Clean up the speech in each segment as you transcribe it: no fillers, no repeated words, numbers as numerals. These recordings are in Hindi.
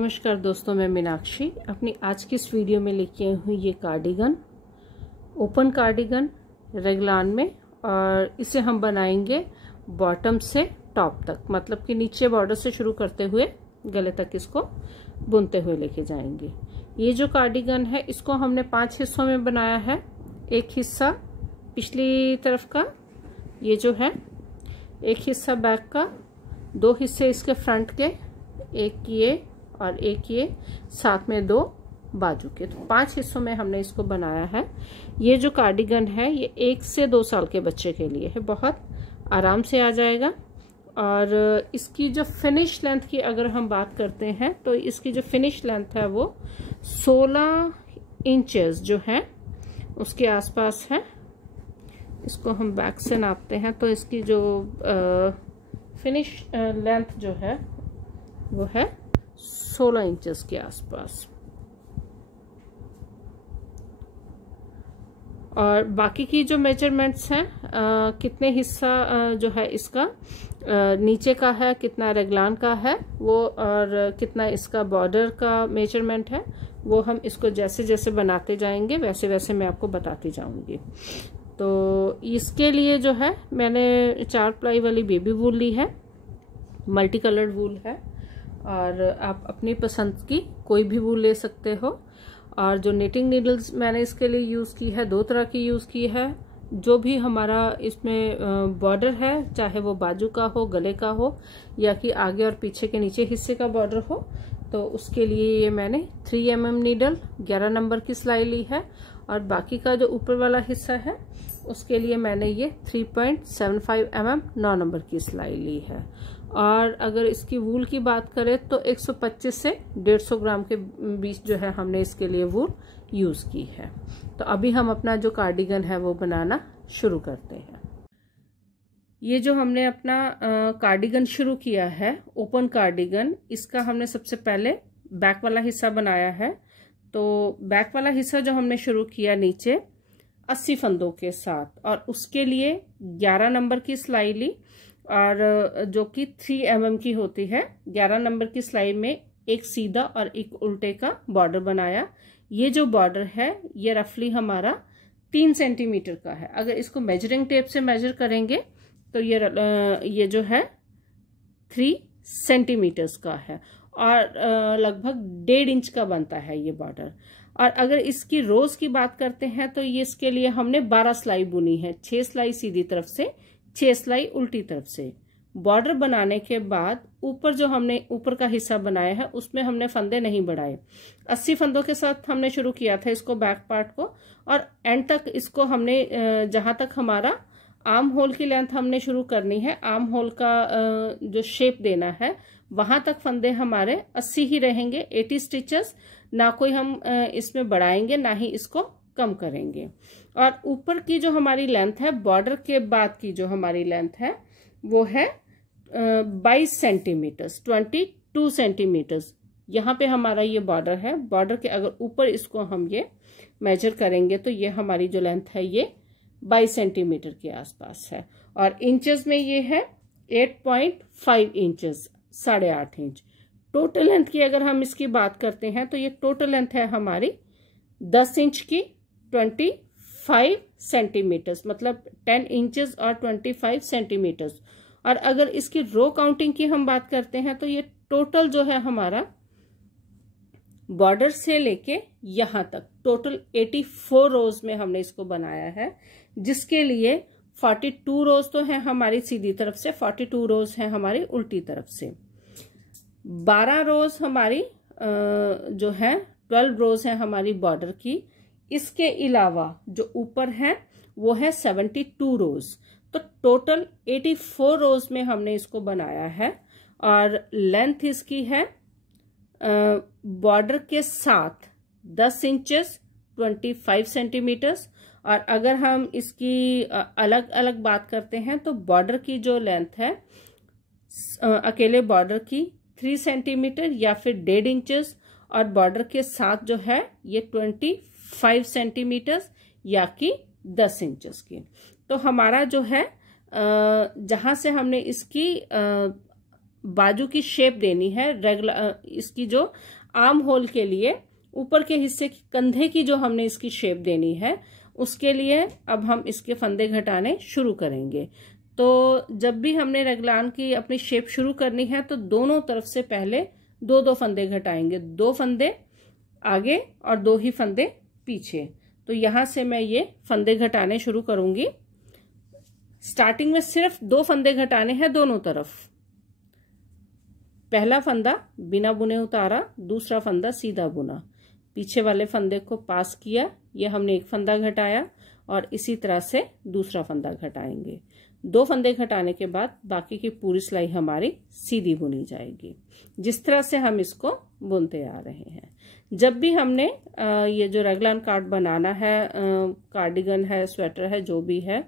नमस्कार दोस्तों, मैं मीनाक्षी अपनी आज की इस वीडियो में लेके आई हूँ ये कार्डिगन, ओपन कार्डिगन रेगलान में। और इसे हम बनाएंगे बॉटम से टॉप तक, मतलब कि नीचे बॉर्डर से शुरू करते हुए गले तक इसको बुनते हुए लेके जाएंगे। ये जो कार्डिगन है इसको हमने 5 हिस्सों में बनाया है। एक हिस्सा पिछली तरफ का, ये जो है एक हिस्सा बैक का, 2 हिस्से इसके फ्रंट के, एक ये और एक ये, साथ में 2 बाजू के। तो 5 हिस्सों में हमने इसको बनाया है। ये जो कार्डिगन है ये 1 से 2 साल के बच्चे के लिए है, बहुत आराम से आ जाएगा। और इसकी जो फिनिश लेंथ की अगर हम बात करते हैं तो इसकी जो फिनिश लेंथ है वो 16 इंचेस जो है उसके आसपास है। इसको हम बैक से नापते हैं तो इसकी जो फिनिश लेंथ जो है वो है 16 इंचेस के आसपास। और बाकी की जो मेजरमेंट्स हैं, कितने हिस्सा जो है इसका नीचे का है, कितना रेगलान का है वो, और कितना इसका बॉर्डर का मेजरमेंट है, वो हम इसको जैसे जैसे बनाते जाएंगे वैसे वैसे मैं आपको बताती जाऊंगी। तो इसके लिए जो है मैंने 4 प्लाई वाली बेबी वूल ली है, मल्टी कलर्ड वूल है, और आप अपनी पसंद की कोई भी वूल ले सकते हो। और जो निटिंग नीडल्स मैंने इसके लिए यूज़ की है, 2 तरह की यूज़ की है। जो भी हमारा इसमें बॉर्डर है, चाहे वो बाजू का हो, गले का हो, या कि आगे और पीछे के नीचे हिस्से का बॉर्डर हो, तो उसके लिए ये मैंने 3 mm नीडल 11 नंबर की सिलाई ली है। और बाकी का जो ऊपर वाला हिस्सा है उसके लिए मैंने ये 3.75 mm 9 नंबर की सिलाई ली है। और अगर इसकी वूल की बात करें तो 125 से 150 ग्राम के बीच जो है हमने इसके लिए वूल यूज की है। तो अभी हम अपना जो कार्डिगन है वो बनाना शुरू करते हैं। ये जो हमने अपना कार्डिगन शुरू किया है, ओपन कार्डिगन, इसका हमने सबसे पहले बैक वाला हिस्सा बनाया है। तो बैक वाला हिस्सा जो हमने शुरू किया नीचे 80 फंदों के साथ, और उसके लिए 11 नंबर की सिलाई ली, और जो कि 3 mm की होती है। 11 नंबर की सिलाई में एक सीधा और एक उल्टे का बॉर्डर बनाया। ये जो बॉर्डर है ये रफली हमारा 3 सेंटीमीटर का है। अगर इसको मेजरिंग टेप से मेजर करेंगे तो ये जो है 3 सेंटीमीटर्स का है, और लगभग 1.5 इंच का बनता है ये बॉर्डर। और अगर इसकी रोज की बात करते हैं तो ये इसके लिए हमने 12 सिलाई बुनी है, 6 सिलाई सीधी तरफ से, 6 सिलाई उल्टी तरफ से। बॉर्डर बनाने के बाद ऊपर जो हमने ऊपर का हिस्सा बनाया है उसमें हमने फंदे नहीं बढ़ाए। 80 फंदों के साथ हमने शुरू किया था इसको, बैक पार्ट को, और एंड तक इसको हमने जहां तक हमारा आर्म होल की लेंथ हमने शुरू करनी है, आर्म होल का जो शेप देना है, वहां तक फंदे हमारे 80 ही रहेंगे, 80 स्टिचेस। ना कोई हम इसमें बढ़ाएंगे ना ही इसको कम करेंगे। और ऊपर की जो हमारी लेंथ है, बॉर्डर के बाद की जो हमारी लेंथ है वो है 22 सेंटीमीटर्स, 22 सेंटीमीटर्स। यहाँ पे हमारा ये बॉर्डर है। बॉर्डर के अगर ऊपर इसको हम ये मेजर करेंगे तो ये हमारी जो लेंथ है ये 22 सेंटीमीटर के आसपास है। और इंचेस में ये है 8.5 इंचेस, 8.5 इंच। टोटल लेंथ की अगर हम इसकी बात करते हैं तो ये टोटल लेंथ है हमारी 10 इंच की 25 सेंटीमीटर्स, मतलब 10 इंचेस और 25 सेंटीमीटर्स। और अगर इसकी रो काउंटिंग की हम बात करते हैं तो ये टोटल जो है हमारा बॉर्डर से लेके यहां तक टोटल 84 रोज में हमने इसको बनाया है, जिसके लिए 42 रोज तो है हमारी सीधी तरफ से, 42 रोज है हमारी उल्टी तरफ से, 12 रोज हमारी जो है 12 रोज है हमारी बॉर्डर की। इसके अलावा जो ऊपर है वो है 72 रोज। तो टोटल 84 रोज में हमने इसको बनाया है। और लेंथ इसकी है बॉर्डर के साथ 10 इंचेस 25 सेंटीमीटर्स। और अगर हम इसकी अलग अलग बात करते हैं तो बॉर्डर की जो लेंथ है अकेले बॉर्डर की 3 सेंटीमीटर या फिर 1.5 इंचेस, और बॉर्डर के साथ जो है ये 25 सेंटीमीटर या कि 10 इंचेस की। तो हमारा जो है जहां से हमने इसकी बाजू की शेप देनी है रेगुलर, इसकी जो आर्म होल के लिए ऊपर के हिस्से की कंधे की जो हमने इसकी शेप देनी है, उसके लिए अब हम इसके फंदे घटाने शुरू करेंगे। तो जब भी हमने रेगलान की अपनी शेप शुरू करनी है तो दोनों तरफ से पहले 2-2 फंदे घटाएंगे, 2 फंदे आगे और 2 ही फंदे पीछे। तो यहां से मैं ये फंदे घटाने शुरू करूंगी। स्टार्टिंग में सिर्फ 2 फंदे घटाने हैं दोनों तरफ। पहला फंदा बिना बुने उतारा, दूसरा फंदा सीधा बुना, पीछे वाले फंदे को पास किया, ये हमने एक फंदा घटाया और इसी तरह से दूसरा फंदा घटाएंगे। 2 फंदे घटाने के बाद बाकी की पूरी सिलाई हमारी सीधी बुनी जाएगी, जिस तरह से हम इसको बुनते आ रहे हैं। जब भी हमने ये जो रेगलान कार्ड बनाना है, कार्डिगन है, स्वेटर है, जो भी है,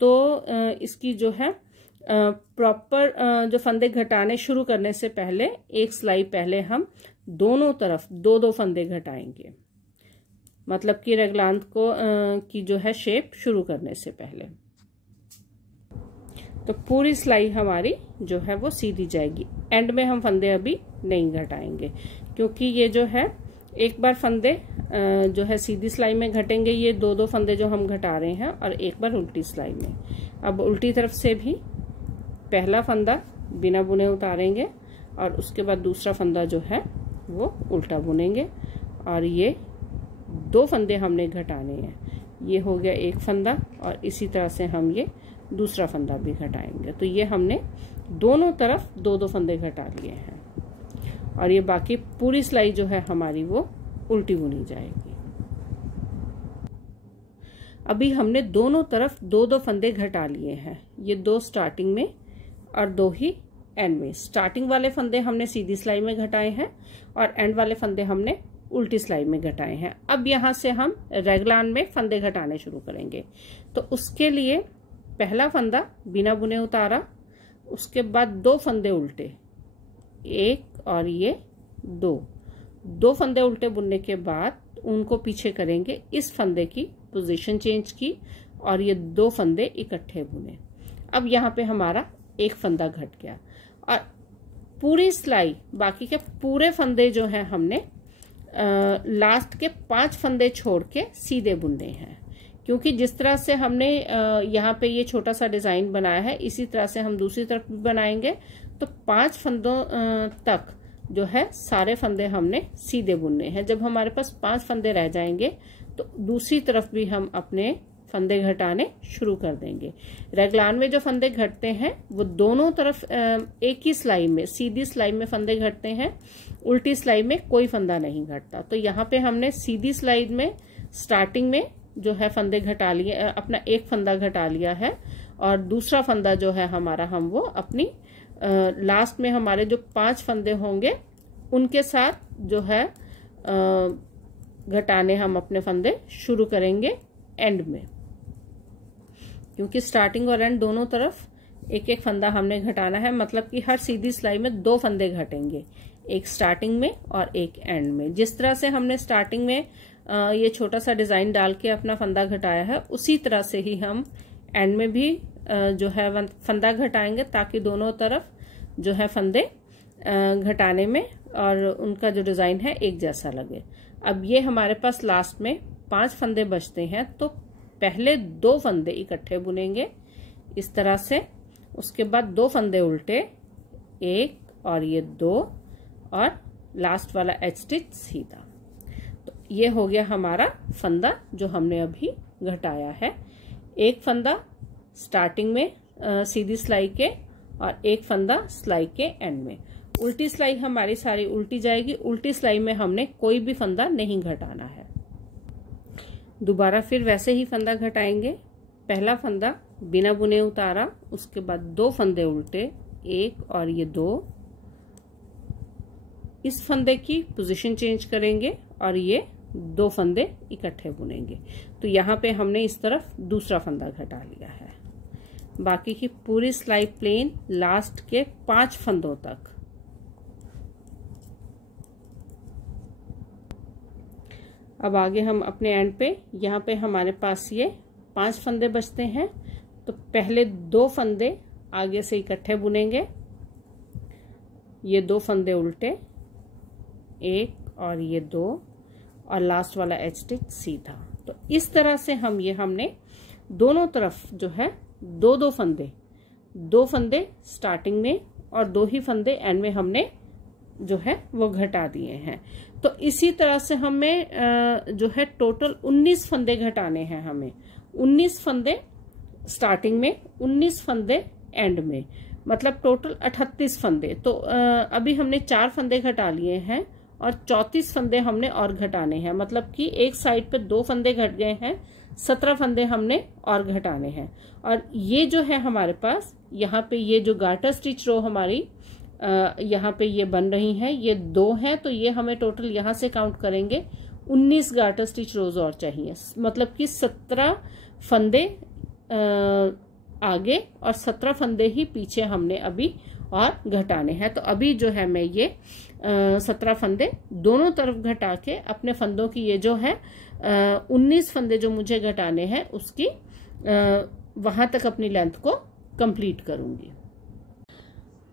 तो इसकी जो है प्रॉपर जो फंदे घटाने शुरू करने से पहले एक सिलाई पहले हम दोनों तरफ 2-2 फंदे घटाएंगे, मतलब कि रेगलान को की जो है शेप शुरू करने से पहले। तो पूरी सिलाई हमारी जो है वो सीधी जाएगी। एंड में हम फंदे अभी नहीं घटाएंगे, क्योंकि ये जो है एक बार फंदे जो है सीधी सिलाई में घटेंगे, ये 2-2 फंदे जो हम घटा रहे हैं, और एक बार उल्टी सिलाई में। अब उल्टी तरफ से भी पहला फंदा बिना बुने उतारेंगे और उसके बाद दूसरा फंदा जो है वो उल्टा बुनेंगे, और ये 2 फंदे हमने घटाने हैं। ये हो गया एक फंदा, और इसी तरह से हम ये दूसरा फंदा भी घटाएंगे। तो ये हमने दोनों तरफ 2-2 फंदे घटा लिए हैं, और ये बाकी पूरी सिलाई जो है हमारी वो उल्टी बुनी जाएगी। अभी हमने दोनों तरफ 2-2 फंदे घटा लिए हैं, ये 2 स्टार्टिंग में और 2 ही एंड में। स्टार्टिंग वाले फंदे हमने सीधी सिलाई में घटाए हैं और एंड वाले फंदे हमने उल्टी सिलाई में घटाए हैं। अब यहाँ से हम रेगलान में फंदे घटाने शुरू करेंगे। तो उसके लिए पहला फंदा बिना बुने उतारा, उसके बाद 2 फंदे उल्टे, एक और ये 2 फंदे उल्टे बुनने के बाद उनको पीछे करेंगे, इस फंदे की पोजीशन चेंज की और ये 2 फंदे इकट्ठे बुने। अब यहाँ पे हमारा एक फंदा घट गया, और पूरी सिलाई बाकी के पूरे फंदे जो हैं हमने लास्ट के 5 फंदे छोड़ के सीधे बुनने हैं, क्योंकि जिस तरह से हमने यहाँ पे ये छोटा सा डिजाइन बनाया है, इसी तरह से हम दूसरी तरफ भी बनाएंगे। तो 5 फंदों तक जो है सारे फंदे हमने सीधे बुनने हैं। जब हमारे पास 5 फंदे रह जाएंगे तो दूसरी तरफ भी हम अपने फंदे घटाने शुरू कर देंगे। रेगलान में जो फंदे घटते हैं वो दोनों तरफ एक ही सिलाई में, सीधी सिलाई में फंदे घटते हैं, उल्टी सिलाई में कोई फंदा नहीं घटता। तो यहाँ पे हमने सीधी सिलाई में स्टार्टिंग में जो है फंदे घटा लिए, अपना एक फंदा घटा लिया है, और दूसरा फंदा जो है हमारा हम वो अपनी लास्ट में हमारे जो 5 फंदे होंगे उनके साथ जो है घटाने हम अपने फंदे शुरू करेंगे एंड में, क्योंकि स्टार्टिंग और एंड दोनों तरफ एक एक फंदा हमने घटाना है। मतलब कि हर सीधी सिलाई में 2 फंदे घटेंगे, एक स्टार्टिंग में और एक एंड में। जिस तरह से हमने स्टार्टिंग में ये छोटा सा डिजाइन डाल के अपना फंदा घटाया है, उसी तरह से ही हम एंड में भी जो है फंदा घटाएंगे, ताकि दोनों तरफ जो है फंदे घटाने में और उनका जो डिजाइन है एक जैसा लगे। अब ये हमारे पास लास्ट में 5 फंदे बचते हैं, तो पहले 2 फंदे इकट्ठे बुनेंगे इस तरह से, उसके बाद 2 फंदे उल्टे, एक और ये 2, और लास्ट वाला एच स्टिच सीधा। तो ये हो गया हमारा फंदा जो हमने अभी घटाया है। एक फंदा स्टार्टिंग में सीधी सिलाई के और एक फंदा सिलाई के एंड में। उल्टी सिलाई हमारी सारी उल्टी जाएगी, उल्टी सिलाई में हमने कोई भी फंदा नहीं घटाना है। दोबारा फिर वैसे ही फंदा घटाएंगे। पहला फंदा बिना बुने उतारा, उसके बाद 2 फंदे उल्टे, एक और ये 2, इस फंदे की पोजीशन चेंज करेंगे और ये 2 फंदे इकट्ठे बुनेंगे। तो यहाँ पे हमने इस तरफ दूसरा फंदा घटा लिया है। बाकी की पूरी सिलाई प्लेन लास्ट के 5 फंदों तक। अब आगे हम अपने एंड पे, यहाँ पे हमारे पास ये 5 फंदे बचते हैं, तो पहले 2 फंदे आगे से इकट्ठे बुनेंगे, ये 2 फंदे उल्टे, 1 और ये 2, और लास्ट वाला एज स्टिच सीधा। तो इस तरह से हमने दोनों तरफ जो है 2 फंदे स्टार्टिंग में और 2 ही फंदे एंड में हमने जो है वो घटा दिए हैं। तो इसी तरह से हमें जो है टोटल 19 फंदे घटाने हैं हमें। 19 फंदे स्टार्टिंग में, 19 फंदे एंड में, मतलब टोटल 38 फंदे। तो अभी हमने 4 फंदे घटा लिए हैं और 34 फंदे हमने और घटाने हैं, मतलब कि एक साइड पे 2 फंदे घट गए हैं, 17 फंदे हमने और घटाने हैं। और ये जो है हमारे पास यहाँ पे ये जो गार्टर स्टिच रो हमारी यहाँ पे ये बन रही है, ये 2 हैं, तो ये हमें टोटल यहाँ से काउंट करेंगे 19 गार्टर स्टिच रोज और चाहिए, मतलब कि 17 फंदे आगे और 17 फंदे ही पीछे हमने अभी और घटाने हैं। तो अभी जो है मैं ये 17 फंदे दोनों तरफ घटा के अपने फंदों की ये जो है 19 फंदे जो मुझे घटाने हैं उसकी वहां तक अपनी लेंथ को कंप्लीट करूंगी।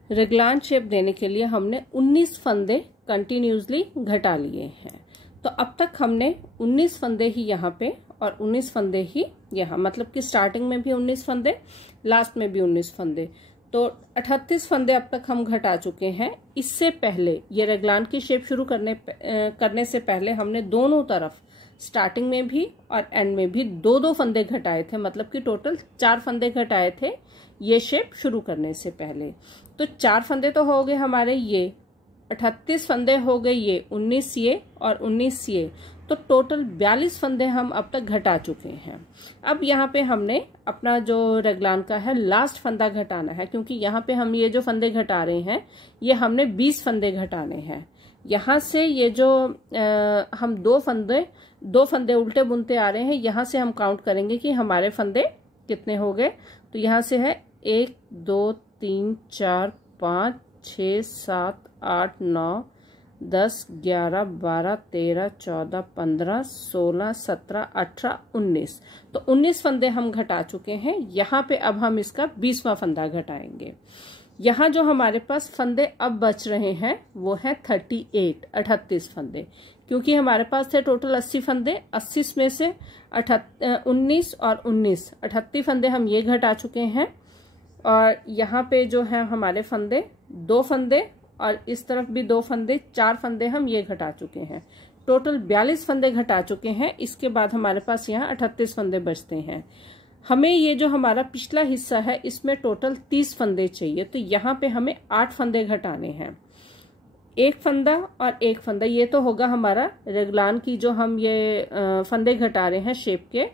रेगलान शेप देने के लिए हमने 19 फंदे कंटिन्यूसली घटा लिए हैं। तो अब तक हमने 19 फंदे ही यहाँ पे और 19 फंदे ही यहाँ, मतलब कि स्टार्टिंग में भी 19 फंदे, लास्ट में भी 19 फंदे, तो 38 फंदे अब तक हम घटा चुके हैं। इससे पहले ये रेगलान की शेप शुरू करने से पहले हमने दोनों तरफ स्टार्टिंग में भी और एंड में भी 2-2 फंदे घटाए थे, मतलब कि टोटल 4 फंदे घटाए थे ये शेप शुरू करने से पहले। तो 4 फंदे तो हो गए हमारे, ये 38 फंदे हो गए, ये 19 ये और 19 ये, तो टोटल 42 फंदे हम अब तक घटा चुके हैं। अब यहाँ पे हमने अपना जो रेगलान का है लास्ट फंदा घटाना है, क्योंकि यहाँ पे हम ये जो फंदे घटा रहे हैं ये हमने 20 फंदे घटाने हैं। यहाँ से ये जो हम 2 फंदे उल्टे बुनते आ रहे हैं, यहाँ से हम काउंट करेंगे कि हमारे फंदे कितने हो गए। तो यहाँ से है 1 2 3 4 5 6 7 8 9 10 11 12 13 14 15 16 17 18 19, तो 19 फंदे हम घटा चुके हैं। यहाँ पे अब हम इसका 20वां फंदा घटाएंगे। यहाँ जो हमारे पास फंदे अब बच रहे हैं वो है 38 फंदे, क्योंकि हमारे पास थे टोटल 80 फंदे, 80 में से 19 और 19 38 फंदे हम ये घटा चुके हैं। और यहाँ पे जो है हमारे फंदे 2 फंदे और इस तरफ भी 2 फंदे, 4 फंदे हम ये घटा चुके हैं। टोटल 42 फंदे घटा चुके हैं। इसके बाद हमारे पास यहाँ 38 फंदे बचते हैं। हमें ये जो हमारा पिछला हिस्सा है इसमें टोटल 30 फंदे चाहिए, तो यहाँ पे हमें 8 फंदे घटाने हैं। 1 फंदा और 1 फंदा, ये तो होगा हमारा रेगलान की जो हम ये फंदे घटा रहे हैं शेप के,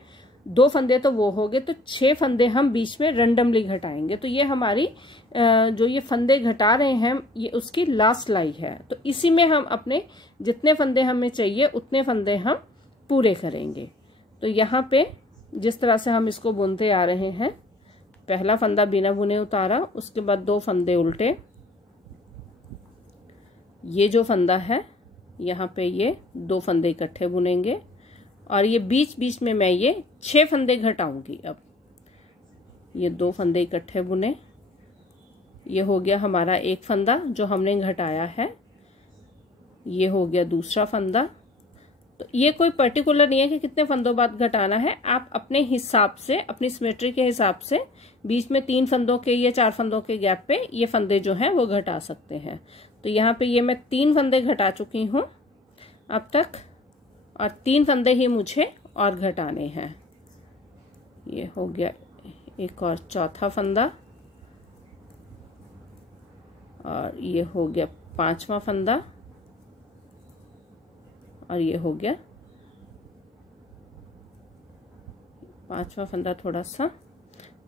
2 फंदे तो वो हो गए, तो 6 फंदे हम बीच में रैंडमली घटाएंगे। तो ये हमारी जो ये फंदे घटा रहे हैं ये उसकी लास्ट लाई है। तो इसी में हम अपने जितने फंदे हमें चाहिए उतने फंदे हम पूरे करेंगे। तो यहाँ पे जिस तरह से हम इसको बुनते आ रहे हैं, पहला फंदा बिना बुने उतारा, उसके बाद 2 फंदे उल्टे, ये जो फंदा है यहाँ पे ये 2 फंदे इकट्ठे बुनेंगे और ये बीच बीच में मैं ये 6 फंदे घटाऊंगी। अब ये 2 फंदे इकट्ठे बुने, ये हो गया हमारा 1 फंदा जो हमने घटाया है, ये हो गया दूसरा फंदा। तो ये कोई पर्टिकुलर नहीं है कि कितने फंदों बाद घटाना है, आप अपने हिसाब से, अपनी सिमेट्री के हिसाब से बीच में 3 फंदों के या 4 फंदों के गैप पे ये फंदे जो हैं वो घटा सकते हैं। तो यहाँ पे ये मैं 3 फंदे घटा चुकी हूँ अब तक, और 3 फंदे ही मुझे और घटाने हैं। ये हो गया एक और चौथा फंदा, और ये हो गया 5वां फंदा, और ये हो गया 5वां फंदा। थोड़ा सा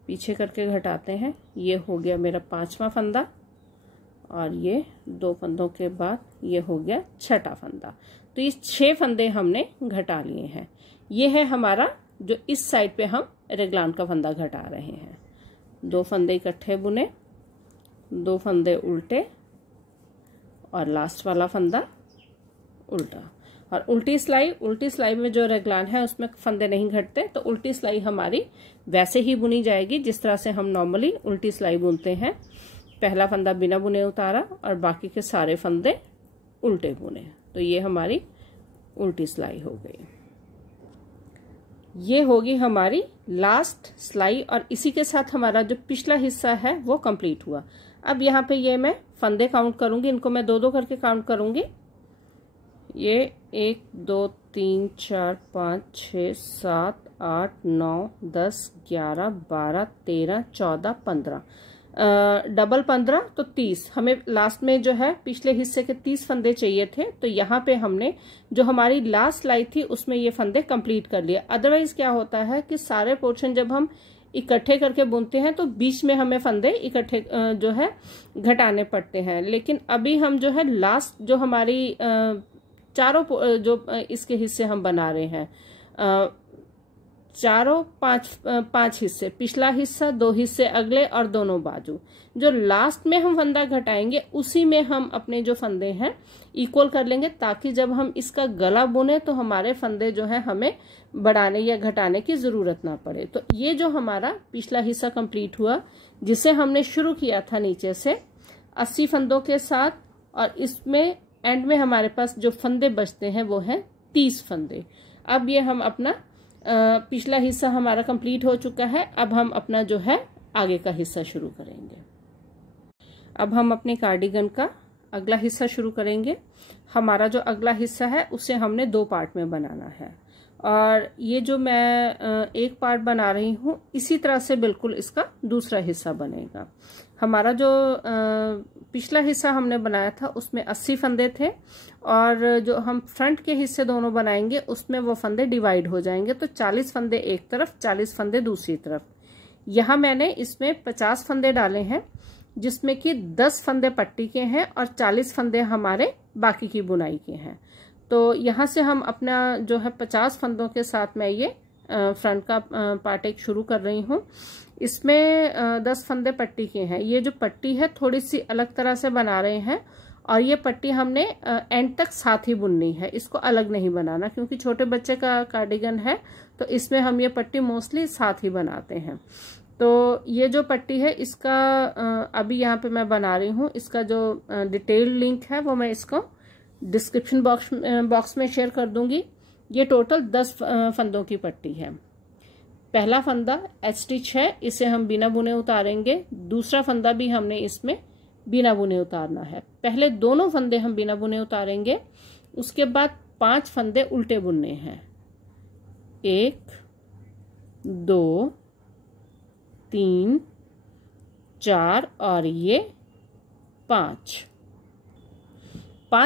पीछे करके घटाते हैं, ये हो गया मेरा 5वां फंदा, और ये 2 फंदों के बाद ये हो गया 6ठा फंदा। तो ये 6 फंदे हमने घटा लिए हैं। ये है हमारा जो इस साइड पे हम रेगलान का फंदा घटा रहे हैं। 2 फंदे इकट्ठे बुने, 2 फंदे उल्टे और लास्ट वाला फंदा उल्टा। और उल्टी सिलाई में जो रेगलान है उसमें फंदे नहीं घटते, तो उल्टी सिलाई हमारी वैसे ही बुनी जाएगी जिस तरह से हम नॉर्मली उल्टी सिलाई बुनते हैं। पहला फंदा बिना बुने उतारा और बाकी के सारे फंदे उल्टे बुने। तो ये हमारी उल्टी सिलाई हो गई। ये होगी हमारी लास्ट सिलाई और इसी के साथ हमारा जो पिछला हिस्सा है वो कंप्लीट हुआ। अब यहाँ पे ये मैं फंदे काउंट करूंगी, इनको मैं 2-2 करके काउंट करूंगी। ये 1 2 3 4 5 6 7 8 9 10 11 12 13 14 15 डबल 15 तो 30। हमें लास्ट में जो है पिछले हिस्से के 30 फंदे चाहिए थे, तो यहाँ पे हमने जो हमारी लास्ट सिलाई थी उसमें ये फंदे कंप्लीट कर लिए। अदरवाइज क्या होता है कि सारे पोर्शन जब हम इकट्ठे करके बुनते हैं तो बीच में हमें फंदे इकट्ठे जो है घटाने पड़ते हैं। लेकिन अभी हम जो है लास्ट जो हमारी चारों जो इसके हिस्से हम बना रहे हैं, चारों पांच हिस्से, पिछला हिस्सा, 2 हिस्से अगले और दोनों बाजू, जो लास्ट में हम फंदा घटाएंगे उसी में हम अपने जो फंदे हैं इक्वल कर लेंगे, ताकि जब हम इसका गला बुने तो हमारे फंदे जो है हमें बढ़ाने या घटाने की जरूरत ना पड़े। तो ये जो हमारा पिछला हिस्सा कंप्लीट हुआ, जिसे हमने शुरू किया था नीचे से 80 फंदों के साथ, और इसमें एंड में हमारे पास जो फंदे बचते हैं वो है 30 फंदे। अब ये हम अपना पिछला हिस्सा हमारा कंप्लीट हो चुका है। अब हम अपना जो है आगे का हिस्सा शुरू करेंगे। अब हम अपने कार्डिगन का अगला हिस्सा शुरू करेंगे। हमारा जो अगला हिस्सा है उसे हमने 2 पार्ट में बनाना है, और ये जो मैं एक पार्ट बना रही हूँ इसी तरह से बिल्कुल इसका दूसरा हिस्सा बनेगा। हमारा जो पिछला हिस्सा हमने बनाया था उसमें 80 फंदे थे, और जो हम फ्रंट के हिस्से दोनों बनाएंगे उसमें वो फंदे डिवाइड हो जाएंगे। तो 40 फंदे एक तरफ, 40 फंदे दूसरी तरफ। यहाँ मैंने इसमें 50 फंदे डाले हैं, जिसमें कि 10 फंदे पट्टी के हैं और 40 फंदे हमारे बाकी की बुनाई के हैं। तो यहाँ से हम अपना जो है 50 फंदों के साथ मैं ये फ्रंट का पार्ट एक शुरू कर रही हूँ। इसमें 10 फंदे पट्टी के हैं। ये जो पट्टी है थोड़ी सी अलग तरह से बना रहे हैं, और ये पट्टी हमने एंड तक साथ ही बुननी है, इसको अलग नहीं बनाना, क्योंकि छोटे बच्चे का कार्डिगन है तो इसमें हम ये पट्टी मोस्टली साथ ही बनाते हैं। तो ये जो पट्टी है इसका अभी यहाँ पे मैं बना रही हूँ, इसका जो डिटेल लिंक है वो मैं इसको डिस्क्रिप्शन बॉक्स में शेयर कर दूंगी। ये टोटल 10 फंदों की पट्टी है। पहला फंदा एच स्टिच है, इसे हम बिना बुने उतारेंगे। दूसरा फंदा भी हमने इसमें बिना बुने उतारना है। पहले दोनों फंदे हम बिना बुने उतारेंगे, उसके बाद 5 फंदे उल्टे बुनने हैं। 1 2 3 4 और ये 5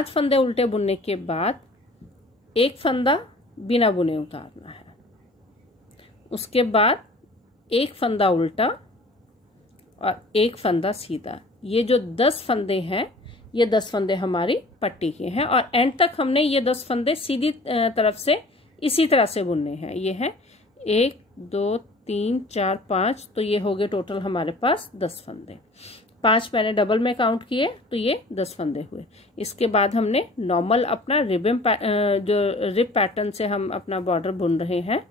फंदे उल्टे बुनने के बाद एक फंदा बिना बुने उतारना है। उसके बाद एक फंदा उल्टा और एक फंदा सीधा। ये जो 10 फंदे हैं ये 10 फंदे हमारी पट्टी के हैं, और एंड तक हमने ये 10 फंदे सीधी तरफ से इसी तरह से बुनने हैं। ये है 1 2 3 4 5, तो ये हो गए टोटल हमारे पास 10 फंदे। 5 मैंने डबल में काउंट किए तो ये 10 फंदे हुए। इसके बाद हमने नॉर्मल अपना जो रिब पैटर्न से हम अपना बॉर्डर बुन रहे हैं।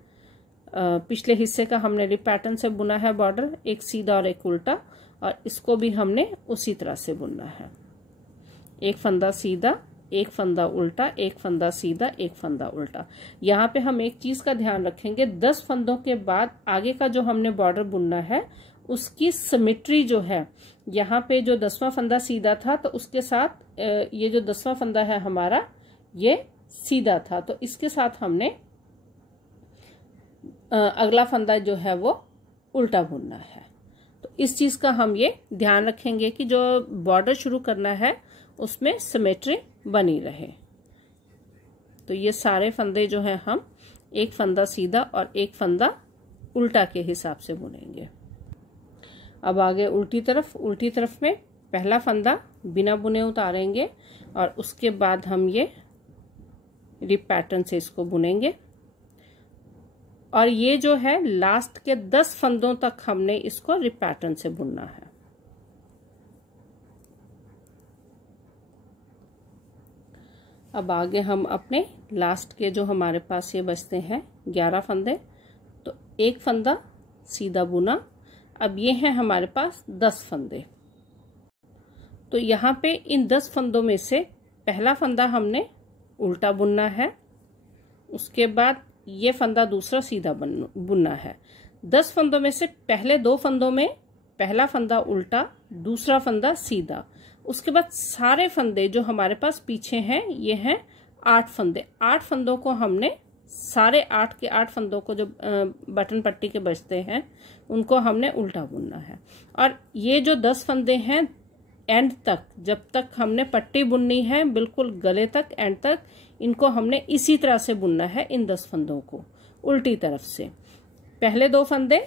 पिछले हिस्से का हमने रिब पैटर्न से बुना है बॉर्डर, एक सीधा और एक उल्टा, और इसको भी हमने उसी तरह से बुनना है। एक फंदा सीधा, एक फंदा उल्टा, एक फंदा सीधा, एक फंदा उल्टा। यहाँ पे हम एक चीज का ध्यान रखेंगे, 10 फंदों के बाद आगे का जो हमने बॉर्डर बुनना है उसकी सिमेट्री जो है, यहाँ पे जो 10वां फंदा सीधा था तो उसके साथ ये जो 10वां फंदा है हमारा ये सीधा था, तो इसके साथ हमने अगला फंदा जो है वो उल्टा बुनना है। तो इस चीज का हम ये ध्यान रखेंगे कि जो बॉर्डर शुरू करना है उसमें सिमेट्री बनी रहे। तो ये सारे फंदे जो हैं हम एक फंदा सीधा और एक फंदा उल्टा के हिसाब से बुनेंगे। अब आगे उल्टी तरफ में पहला फंदा बिना बुने उतारेंगे, और उसके बाद हम ये रिप पैटर्न से इसको बुनेंगे, और ये जो है लास्ट के 10 फंदों तक हमने इसको रिप पैटर्न से बुनना है। अब आगे हम अपने लास्ट के जो हमारे पास ये बचते हैं 11 फंदे, तो एक फंदा सीधा बुना। अब ये है हमारे पास 10 फंदे। तो यहाँ पे इन 10 फंदों में से पहला फंदा हमने उल्टा बुनना है, उसके बाद ये फंदा दूसरा सीधा बुनना है। 10 फंदों में से पहले 2 फंदों में पहला फंदा उल्टा, दूसरा फंदा सीधा। उसके बाद सारे फंदे जो हमारे पास पीछे हैं ये हैं 8 फंदे। 8 फंदों को हमने सारे 8 के 8 फंदों को जो बटन पट्टी के बचते हैं उनको हमने उल्टा बुनना है। और ये जो 10 फंदे हैं एंड तक, जब तक हमने पट्टी बुननी है बिल्कुल गले तक एंड तक, इनको हमने इसी तरह से बुनना है इन 10 फंदों को उल्टी तरफ से। पहले 2 फंदे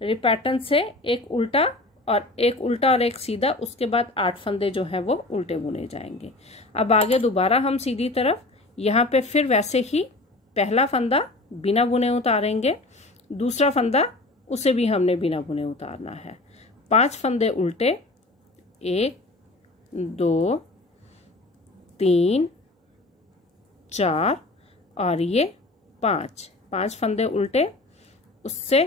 पैटर्न से एक उल्टा और एक सीधा, उसके बाद 8 फंदे जो है वो उल्टे बुने जाएंगे। अब आगे दोबारा हम सीधी तरफ, यहाँ पे फिर वैसे ही पहला फंदा बिना बुने उतारेंगे, दूसरा फंदा उसे भी हमने बिना बुने उतारना है। 5 फंदे उल्टे, 1 2 3 4 और ये 5 फंदे उल्टे, उससे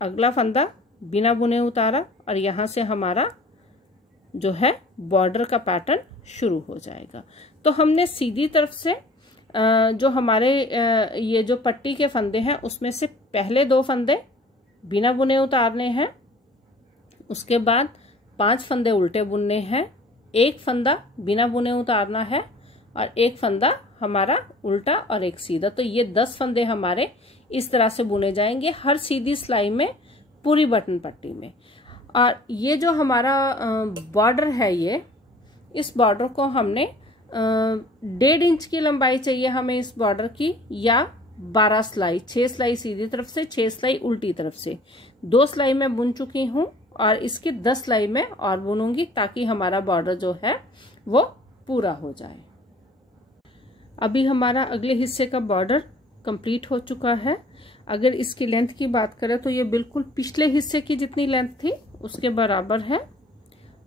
अगला फंदा बिना बुने उतारा और यहाँ से हमारा जो है बॉर्डर का पैटर्न शुरू हो जाएगा। तो हमने सीधी तरफ से जो हमारे ये जो पट्टी के फंदे हैं उसमें से पहले 2 फंदे बिना बुने उतारने हैं, उसके बाद 5 फंदे उल्टे बुनने हैं, 1 फंदा बिना बुने उतारना है और 1 फंदा हमारा उल्टा और एक सीधा। तो ये 10 फंदे हमारे इस तरह से बुने जाएंगे हर सीधी सिलाई में, पूरी बटन पट्टी में। और ये जो हमारा बॉर्डर है, ये इस बॉर्डर को हमने 1.5 इंच की लंबाई चाहिए हमें इस बॉर्डर की, या 12 सिलाई, 6 सिलाई सीधी तरफ से, 6 सिलाई उल्टी तरफ से। 2 सिलाई मैं बुन चुकी हूँ और इसकी 10 सिलाई में और बुनूंगी ताकि हमारा बॉर्डर जो है वो पूरा हो जाए। अभी हमारा अगले हिस्से का बॉर्डर कंप्लीट हो चुका है। अगर इसकी लेंथ की बात करें तो ये बिल्कुल पिछले हिस्से की जितनी लेंथ थी उसके बराबर है।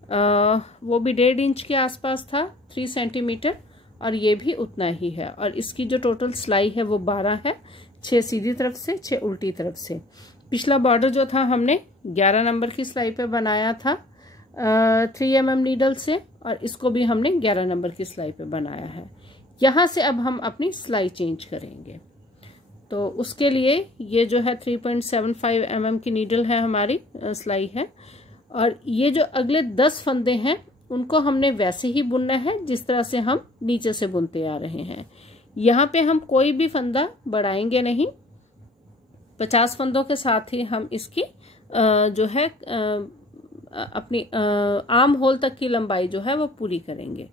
वो भी 1.5 इंच के आसपास था, 3 सेंटीमीटर, और ये भी उतना ही है। और इसकी जो टोटल सिलाई है वो 12 है, 6 सीधी तरफ से, 6 उल्टी तरफ से। पिछला बॉर्डर जो था हमने 11 नंबर की सिलाई पे बनाया था 3 mm नीडल से, और इसको भी हमने 11 नंबर की सिलाई पे बनाया है। यहाँ से अब हम अपनी सिलाई चेंज करेंगे, तो उसके लिए ये जो है 3.75 mm की नीडल है हमारी सिलाई है। और ये जो अगले 10 फंदे हैं उनको हमने वैसे ही बुनना है जिस तरह से हम नीचे से बुनते आ रहे हैं। यहाँ पे हम कोई भी फंदा बढ़ाएंगे नहीं, 50 फंदों के साथ ही हम इसकी जो है अपनी आर्म होल तक की लंबाई जो है वो पूरी करेंगे।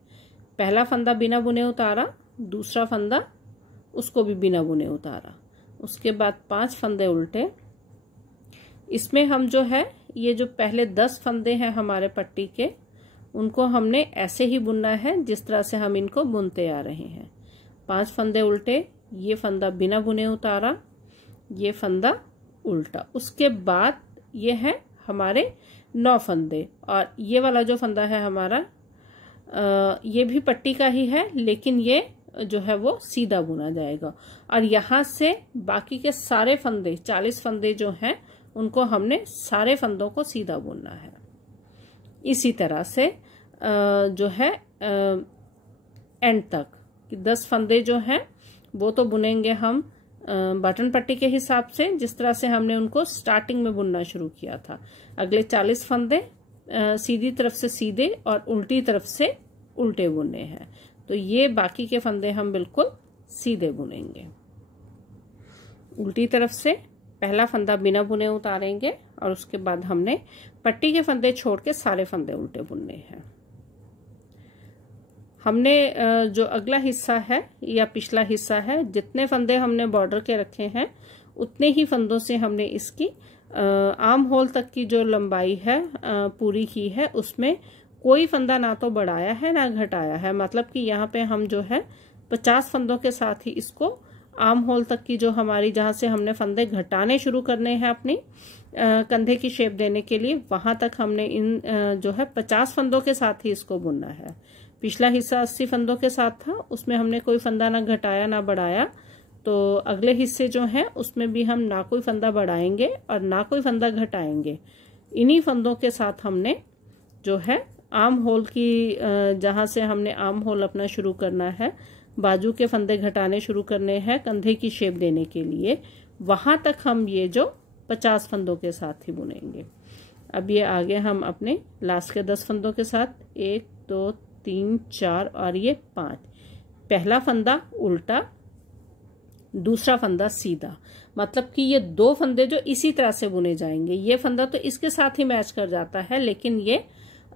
पहला फंदा बिना बुने उतारा, दूसरा फंदा उसको भी बिना बुने उतारा, उसके बाद 5 फंदे उल्टे। इसमें हम जो है ये जो पहले 10 फंदे हैं हमारे पट्टी के, उनको हमने ऐसे ही बुनना है जिस तरह से हम इनको बुनते आ रहे हैं। 5 फंदे उल्टे, ये फंदा बिना बुने उतारा, ये फंदा उल्टा, उसके बाद ये है हमारे 9 फंदे। और ये वाला जो फंदा है हमारा ये भी पट्टी का ही है, लेकिन ये जो है वो सीधा बुना जाएगा। और यहाँ से बाकी के सारे फंदे 40 फंदे जो हैं उनको हमने सारे फंदों को सीधा बुनना है। इसी तरह से जो है एंड तक कि 10 फंदे जो हैं वो तो बुनेंगे हम बटन पट्टी के हिसाब से जिस तरह से हमने उनको स्टार्टिंग में बुनना शुरू किया था। अगले 40 फंदे सीधी तरफ से सीधे और उल्टी तरफ से उल्टे बुनने हैं। तो ये बाकी के फंदे हम बिल्कुल सीधे बुनेंगे। उल्टी तरफ से पहला फंदा बिना बुने उतारेंगे और उसके बाद हमने पट्टी के फंदे छोड़ के सारे फंदे उल्टे बुनने हैं। हमने जो अगला हिस्सा है या पिछला हिस्सा है, जितने फंदे हमने बॉर्डर के रखे हैं उतने ही फंदों से हमने इसकी आर्म होल तक की जो लंबाई है पूरी की है। उसमें कोई फंदा ना तो बढ़ाया है ना घटाया है, मतलब कि यहाँ पे हम जो है 50 फंदों के साथ ही इसको आर्म होल तक की जो हमारी जहाँ से हमने फंदे घटाने शुरू करने हैं अपनी कंधे की शेप देने के लिए, वहां तक हमने इन जो है 50 फंदों के साथ ही इसको बुनना है। पिछला हिस्सा 80 फंदों के साथ था, उसमें हमने कोई फंदा ना घटाया ना बढ़ाया। तो अगले हिस्से जो हैं उसमें भी हम ना कोई फंदा बढ़ाएंगे और ना कोई फंदा घटाएंगे। इन्हीं फंदों के साथ हमने जो है आर्म होल की जहाँ से हमने आर्म होल अपना शुरू करना है, बाजू के फंदे घटाने शुरू करने हैं कंधे की शेप देने के लिए, वहाँ तक हम ये जो 50 फंदों के साथ ही बुनेंगे। अब ये आगे हम अपने लास्ट के 10 फंदों के साथ 1 2 3 4 और ये 5, पहला फंदा उल्टा, दूसरा फंदा सीधा, मतलब कि ये 2 फंदे जो इसी तरह से बुने जाएंगे। ये फंदा तो इसके साथ ही मैच कर जाता है, लेकिन ये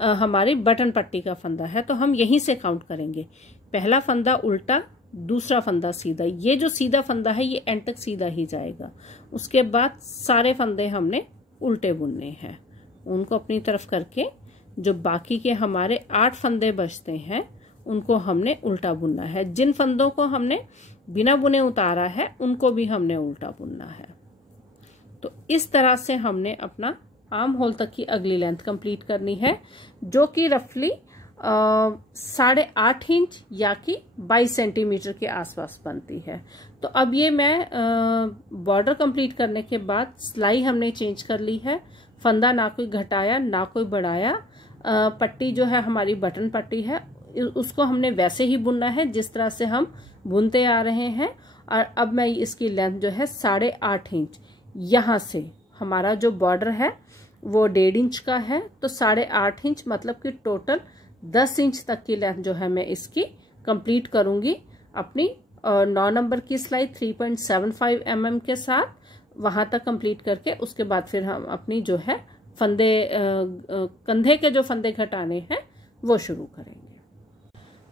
हमारी बटन पट्टी का फंदा है तो हम यहीं से काउंट करेंगे। पहला फंदा उल्टा, दूसरा फंदा सीधा। ये जो सीधा फंदा है ये एंड तक सीधा ही जाएगा। उसके बाद सारे फंदे हमने उल्टे बुनने हैं। उनको अपनी तरफ करके जो बाकी के हमारे 8 फंदे बचते हैं उनको हमने उल्टा बुनना है। जिन फंदों को हमने बिना बुने उतारा है उनको भी हमने उल्टा बुनना है। तो इस तरह से हमने अपना आर्म होल तक की अगली लेंथ कंप्लीट करनी है, जो कि रफली 8.5 इंच या कि 22 सेंटीमीटर के आसपास बनती है। तो अब ये मैं बॉर्डर कंप्लीट करने के बाद सिलाई हमने चेंज कर ली है। फंदा ना कोई घटाया ना कोई बढ़ाया। पट्टी जो है हमारी बटन पट्टी है, उसको हमने वैसे ही बुनना है जिस तरह से हम बुनते आ रहे हैं। और अब मैं इसकी लेंथ जो है 8.5 इंच, यहाँ से हमारा जो बॉर्डर है वो 1.5 इंच का है, तो 8.5 इंच मतलब कि टोटल 10 इंच तक की लेंथ जो है मैं इसकी कंप्लीट करूंगी अपनी 9 नंबर की सिलाई 3.75 mm के साथ, वहां तक कंप्लीट करके उसके बाद फिर हम अपनी जो है फंदे कंधे के जो फंदे घटाने हैं वो शुरू करेंगे।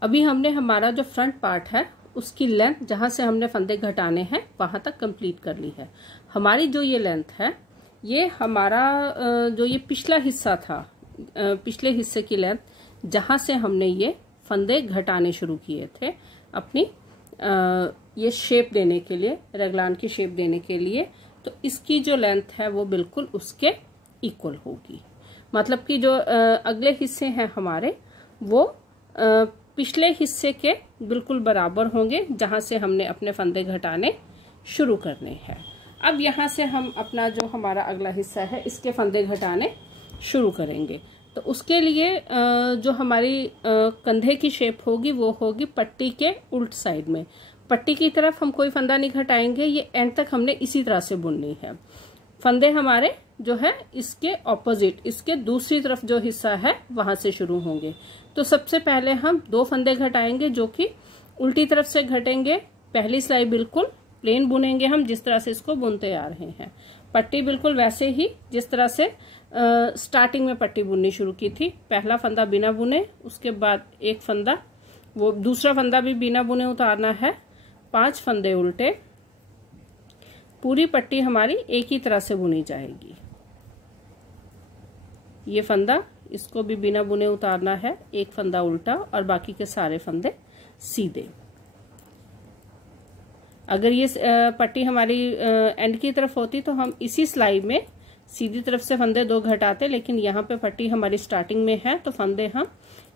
अभी हमने हमारा जो फ्रंट पार्ट है उसकी लेंथ जहां से हमने फंदे घटाने हैं वहां तक कंप्लीट कर ली है। हमारी जो ये लेंथ है ये हमारा जो ये पिछला हिस्सा था, पिछले हिस्से की लेंथ जहां से हमने ये फंदे घटाने शुरू किए थे अपनी ये शेप देने के लिए, रगलान की शेप देने के लिए, तो इसकी जो लेंथ है वो बिल्कुल उसके इक्वल होगी। मतलब कि जो अगले हिस्से हैं हमारे वो पिछले हिस्से के बिल्कुल बराबर होंगे जहां से हमने अपने फंदे घटाने शुरू करने हैं। अब यहाँ से हम अपना जो हमारा अगला हिस्सा है इसके फंदे घटाने शुरू करेंगे। तो उसके लिए जो हमारी कंधे की शेप होगी वो होगी पट्टी के उल्ट साइड में। पट्टी की तरफ हम कोई फंदा नहीं घटाएंगे, ये एंड तक हमने इसी तरह से बुननी है। फंदे हमारे जो है इसके ऑपोजिट, इसके दूसरी तरफ जो हिस्सा है वहां से शुरू होंगे। तो सबसे पहले हम 2 फंदे घटाएंगे जो कि उल्टी तरफ से घटेंगे। पहली सिलाई बिल्कुल प्लेन बुनेंगे हम जिस तरह से इसको बुनते आ रहे हैं। पट्टी बिल्कुल वैसे ही जिस तरह से स्टार्टिंग में पट्टी बुननी शुरू की थी। पहला फंदा बिना बुने, उसके बाद एक फंदा, वो दूसरा फंदा भी बिना बुने उतारना है, 5 फंदे उल्टे। पूरी पट्टी हमारी एक ही तरह से बुनी जाएगी। ये फंदा इसको भी बिना बुने उतारना है, एक फंदा उल्टा और बाकी के सारे फंदे सीधे। अगर ये पट्टी हमारी एंड की तरफ होती तो हम इसी सिलाई में सीधी तरफ से फंदे 2 घटाते, लेकिन यहाँ पे पट्टी हमारी स्टार्टिंग में है तो फंदे हम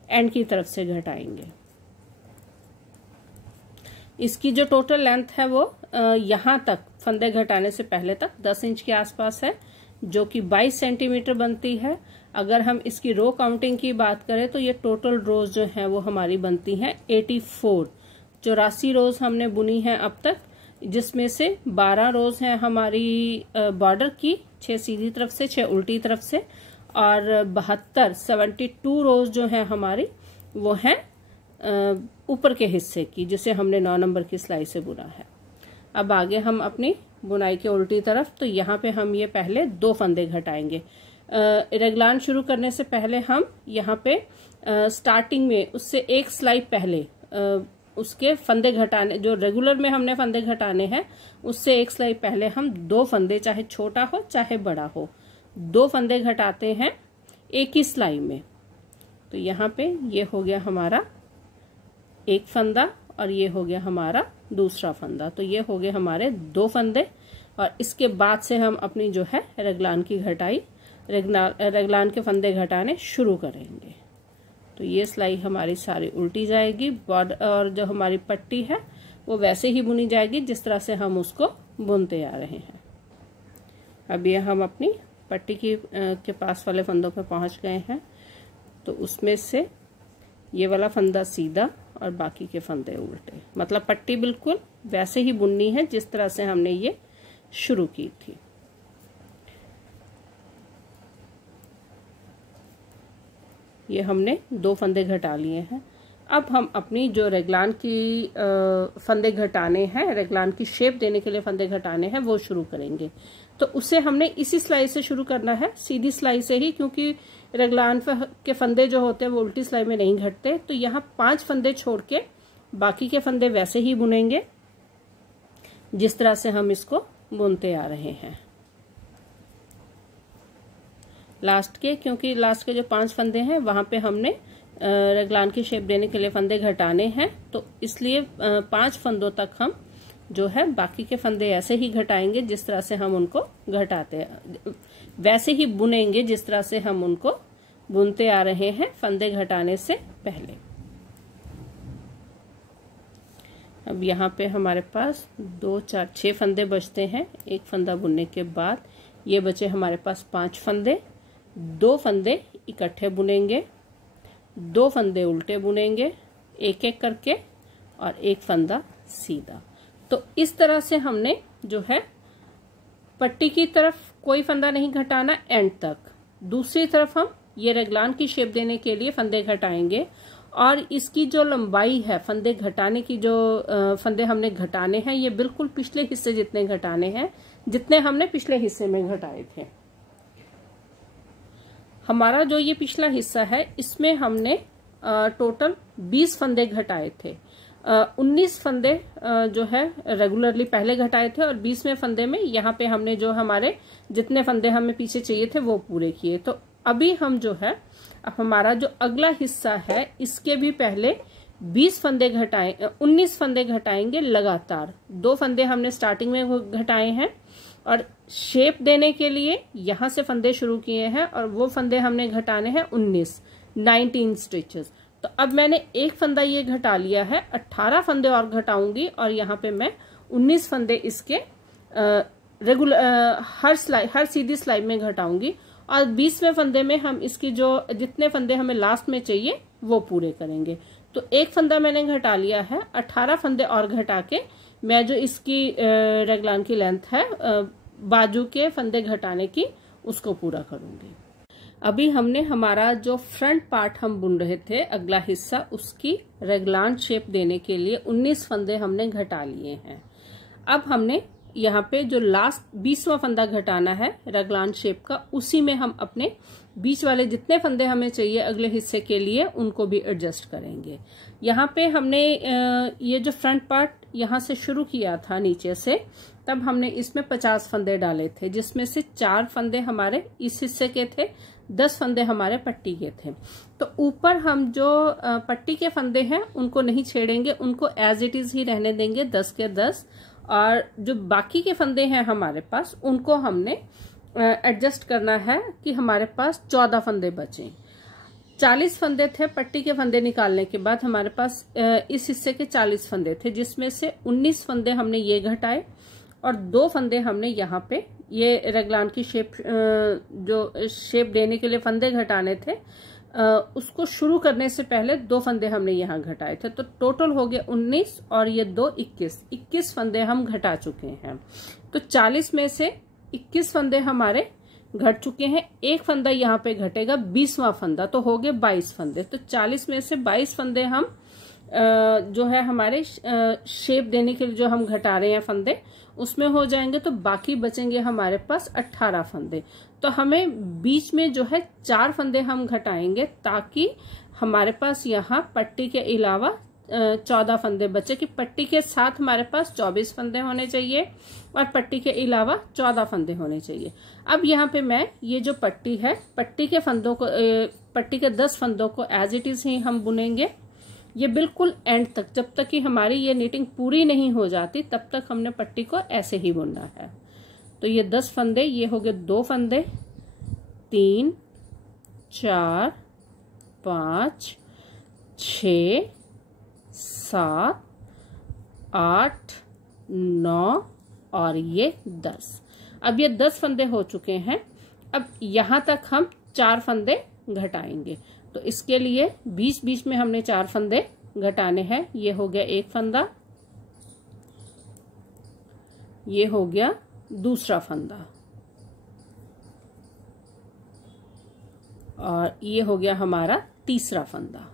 एंड की तरफ से घटाएंगे। इसकी जो टोटल लेंथ है वो यहाँ तक फंदे घटाने से पहले तक 10 इंच के आसपास है, जो कि 22 सेंटीमीटर बनती है। अगर हम इसकी रो काउंटिंग की बात करें तो ये टोटल रोज जो है वो हमारी बनती हैं 84। 84 रोज हमने बुनी है अब तक, जिसमें से 12 रोज हैं हमारी बॉर्डर की, 6 सीधी तरफ से 6 उल्टी तरफ से, और 72 रोज जो है हमारी वो है ऊपर के हिस्से की, जिसे हमने 9 नंबर की सिलाई से बुना है। अब आगे हम अपनी बुनाई के उल्टी तरफ, तो यहाँ पे हम ये पहले 2 फंदे घटाएंगे। रेगलान शुरू करने से पहले हम यहाँ पे स्टार्टिंग में उससे एक सिलाई पहले उसके फंदे घटाने, जो रेगुलर में हमने फंदे घटाने हैं उससे एक सिलाई पहले हम 2 फंदे, चाहे छोटा हो चाहे बड़ा हो, 2 फंदे घटाते हैं एक ही सिलाई में। तो यहाँ पे ये हो गया हमारा एक फंदा और ये हो गया हमारा दूसरा फंदा, तो ये हो गए हमारे 2 फंदे। और इसके बाद से हम अपनी जो है रेगलान की घटाई, रेगलान के फंदे घटाने शुरू करेंगे। तो ये सिलाई हमारी सारी उल्टी जाएगी, बॉर्डर और जो हमारी पट्टी है वो वैसे ही बुनी जाएगी जिस तरह से हम उसको बुनते आ रहे हैं। अब ये हम अपनी पट्टी के पास वाले फंदों पे पहुंच गए हैं। तो उसमें से ये वाला फंदा सीधा और बाकी के फंदे उल्टे, मतलब पट्टी बिल्कुल वैसे ही बुननी है जिस तरह से हमने ये शुरू की थी। ये हमने 2 फंदे घटा लिए हैं। अब हम अपनी जो रेगलान की फंदे घटाने हैं, रेगलान की शेप देने के लिए फंदे घटाने हैं, वो शुरू करेंगे। तो उसे हमने इसी सिलाई से शुरू करना है, सीधी सिलाई से ही, क्योंकि रेगलान के फंदे जो होते हैं वो उल्टी सिलाई में नहीं घटते। तो यहाँ 5 फंदे छोड़ के बाकी के फंदे वैसे ही बुनेंगे जिस तरह से हम इसको बुनते आ रहे हैं। क्योंकि लास्ट के जो 5 फंदे हैं वहां पे हमने रेगलान की शेप देने के लिए फंदे घटाने हैं, तो इसलिए 5 फंदों तक हम जो है बाकी के फंदे ऐसे ही घटाएंगे जिस तरह से हम उनको घटाते हैं, वैसे ही बुनेंगे जिस तरह से हम उनको बुनते आ रहे हैं फंदे घटाने से पहले। अब यहाँ पे हमारे पास 2, 4, 6 फंदे बचते हैं। एक फंदा बुनने के बाद ये बचे हमारे पास 5 फंदे। 2 फंदे इकट्ठे बुनेंगे, 2 फंदे उल्टे बुनेंगे, एक एक करके, और एक फंदा सीधा। तो इस तरह से हमने जो है पट्टी की तरफ कोई फंदा नहीं घटाना एंड तक, दूसरी तरफ हम ये रेगलान की शेप देने के लिए फंदे घटाएंगे। और इसकी जो लंबाई है फंदे घटाने की, जो फंदे हमने घटाने हैं, ये बिल्कुल पिछले हिस्से जितने घटाने हैं जितने हमने पिछले हिस्से में घटाए थे। हमारा जो ये पिछला हिस्सा है इसमें हमने टोटल 20 फंदे घटाए थे। 19 फंदे जो है रेगुलरली पहले घटाए थे, और 20वें फंदे में यहाँ पे हमने जो हमारे जितने फंदे हमें पीछे चाहिए थे वो पूरे किए। तो अभी हम जो है, अब हमारा जो अगला हिस्सा है इसके भी पहले 19 फंदे घटाएंगे लगातार। 2 फंदे हमने स्टार्टिंग में घटाए हैं और शेप देने के लिए यहाँ से फंदे शुरू किए हैं, और वो फंदे हमने घटाने हैं 19 स्टिचेस। तो अब मैंने एक फंदा ये घटा लिया है, 18 फंदे और घटाऊंगी, और यहाँ पे मैं 19 फंदे इसके हर सीधी सिलाई में घटाऊंगी, और 20वें फंदे में हम इसकी जो जितने फंदे हमें लास्ट में चाहिए वो पूरे करेंगे। तो एक फंदा मैंने घटा लिया है, 18 फंदे और घटा के मैं जो इसकी रेगलान की लेंथ है बाजू के फंदे घटाने की, उसको पूरा करूंगी। अभी हमने हमारा जो फ्रंट पार्ट हम बुन रहे थे, अगला हिस्सा, उसकी रेगलान शेप देने के लिए 19 फंदे हमने घटा लिए हैं। अब हमने यहाँ पे जो लास्ट 20वां फंदा घटाना है रेगलान शेप का, उसी में हम अपने बीच वाले जितने फंदे हमें चाहिए अगले हिस्से के लिए उनको भी एडजस्ट करेंगे। यहाँ पे हमने ये जो फ्रंट पार्ट यहाँ से शुरू किया था नीचे से, तब हमने इसमें 50 फंदे डाले थे, जिसमें से 4 फंदे हमारे इस हिस्से के थे, 10 फंदे हमारे पट्टी के थे। तो ऊपर हम जो पट्टी के फंदे हैं उनको नहीं छेड़ेंगे, उनको एज इट इज ही रहने देंगे 10 के 10, और जो बाकी के फंदे हैं हमारे पास उनको हमने एडजस्ट करना है कि हमारे पास 14 फंदे बचे। 40 फंदे थे पट्टी के फंदे निकालने के बाद, हमारे पास इस हिस्से के 40 फंदे थे, जिसमें से 19 फंदे हमने ये घटाए, और 2 फंदे हमने यहाँ पे ये रेगलान की शेप जो शेप देने के लिए फंदे घटाने थे, उसको शुरू करने से पहले 2 फंदे हमने यहाँ घटाए थे। तो टोटल हो गए 19 और ये 2 21 फंदे हम घटा चुके हैं। तो 40 में से 21 फंदे हमारे घट चुके हैं। एक फंदा यहाँ पे घटेगा, 20वां फंदा, तो हो गए 22 फंदे। तो 40 में से 22 फंदे हम जो है हमारे शेप देने के लिए जो हम घटा रहे हैं फंदे, उसमें हो जाएंगे। तो बाकी बचेंगे हमारे पास 18 फंदे। तो हमें बीच में जो है 4 फंदे हम घटाएंगे, ताकि हमारे पास यहाँ पट्टी के अलावा 14 फंदे बचे, कि पट्टी के साथ हमारे पास 24 फंदे होने चाहिए और पट्टी के अलावा 14 फंदे होने चाहिए। अब यहाँ पे मैं ये जो पट्टी है, पट्टी के फंदों को, पट्टी के 10 फंदों को एज इट इज ही हम बुनेंगे। ये बिल्कुल एंड तक, जब तक कि हमारी ये नीटिंग पूरी नहीं हो जाती तब तक हमने पट्टी को ऐसे ही बुनना है। तो ये 10 फंदे, ये हो गए 2 फंदे, 3, 4, 5, 6, 7, 8, 9 और ये 10। अब ये 10 फंदे हो चुके हैं। अब यहाँ तक हम 4 फंदे घटाएंगे। तो इसके लिए बीच बीच में हमने 4 फंदे घटाने हैं। ये हो गया एक फंदा, ये हो गया दूसरा फंदा, और ये हो गया हमारा तीसरा फंदा,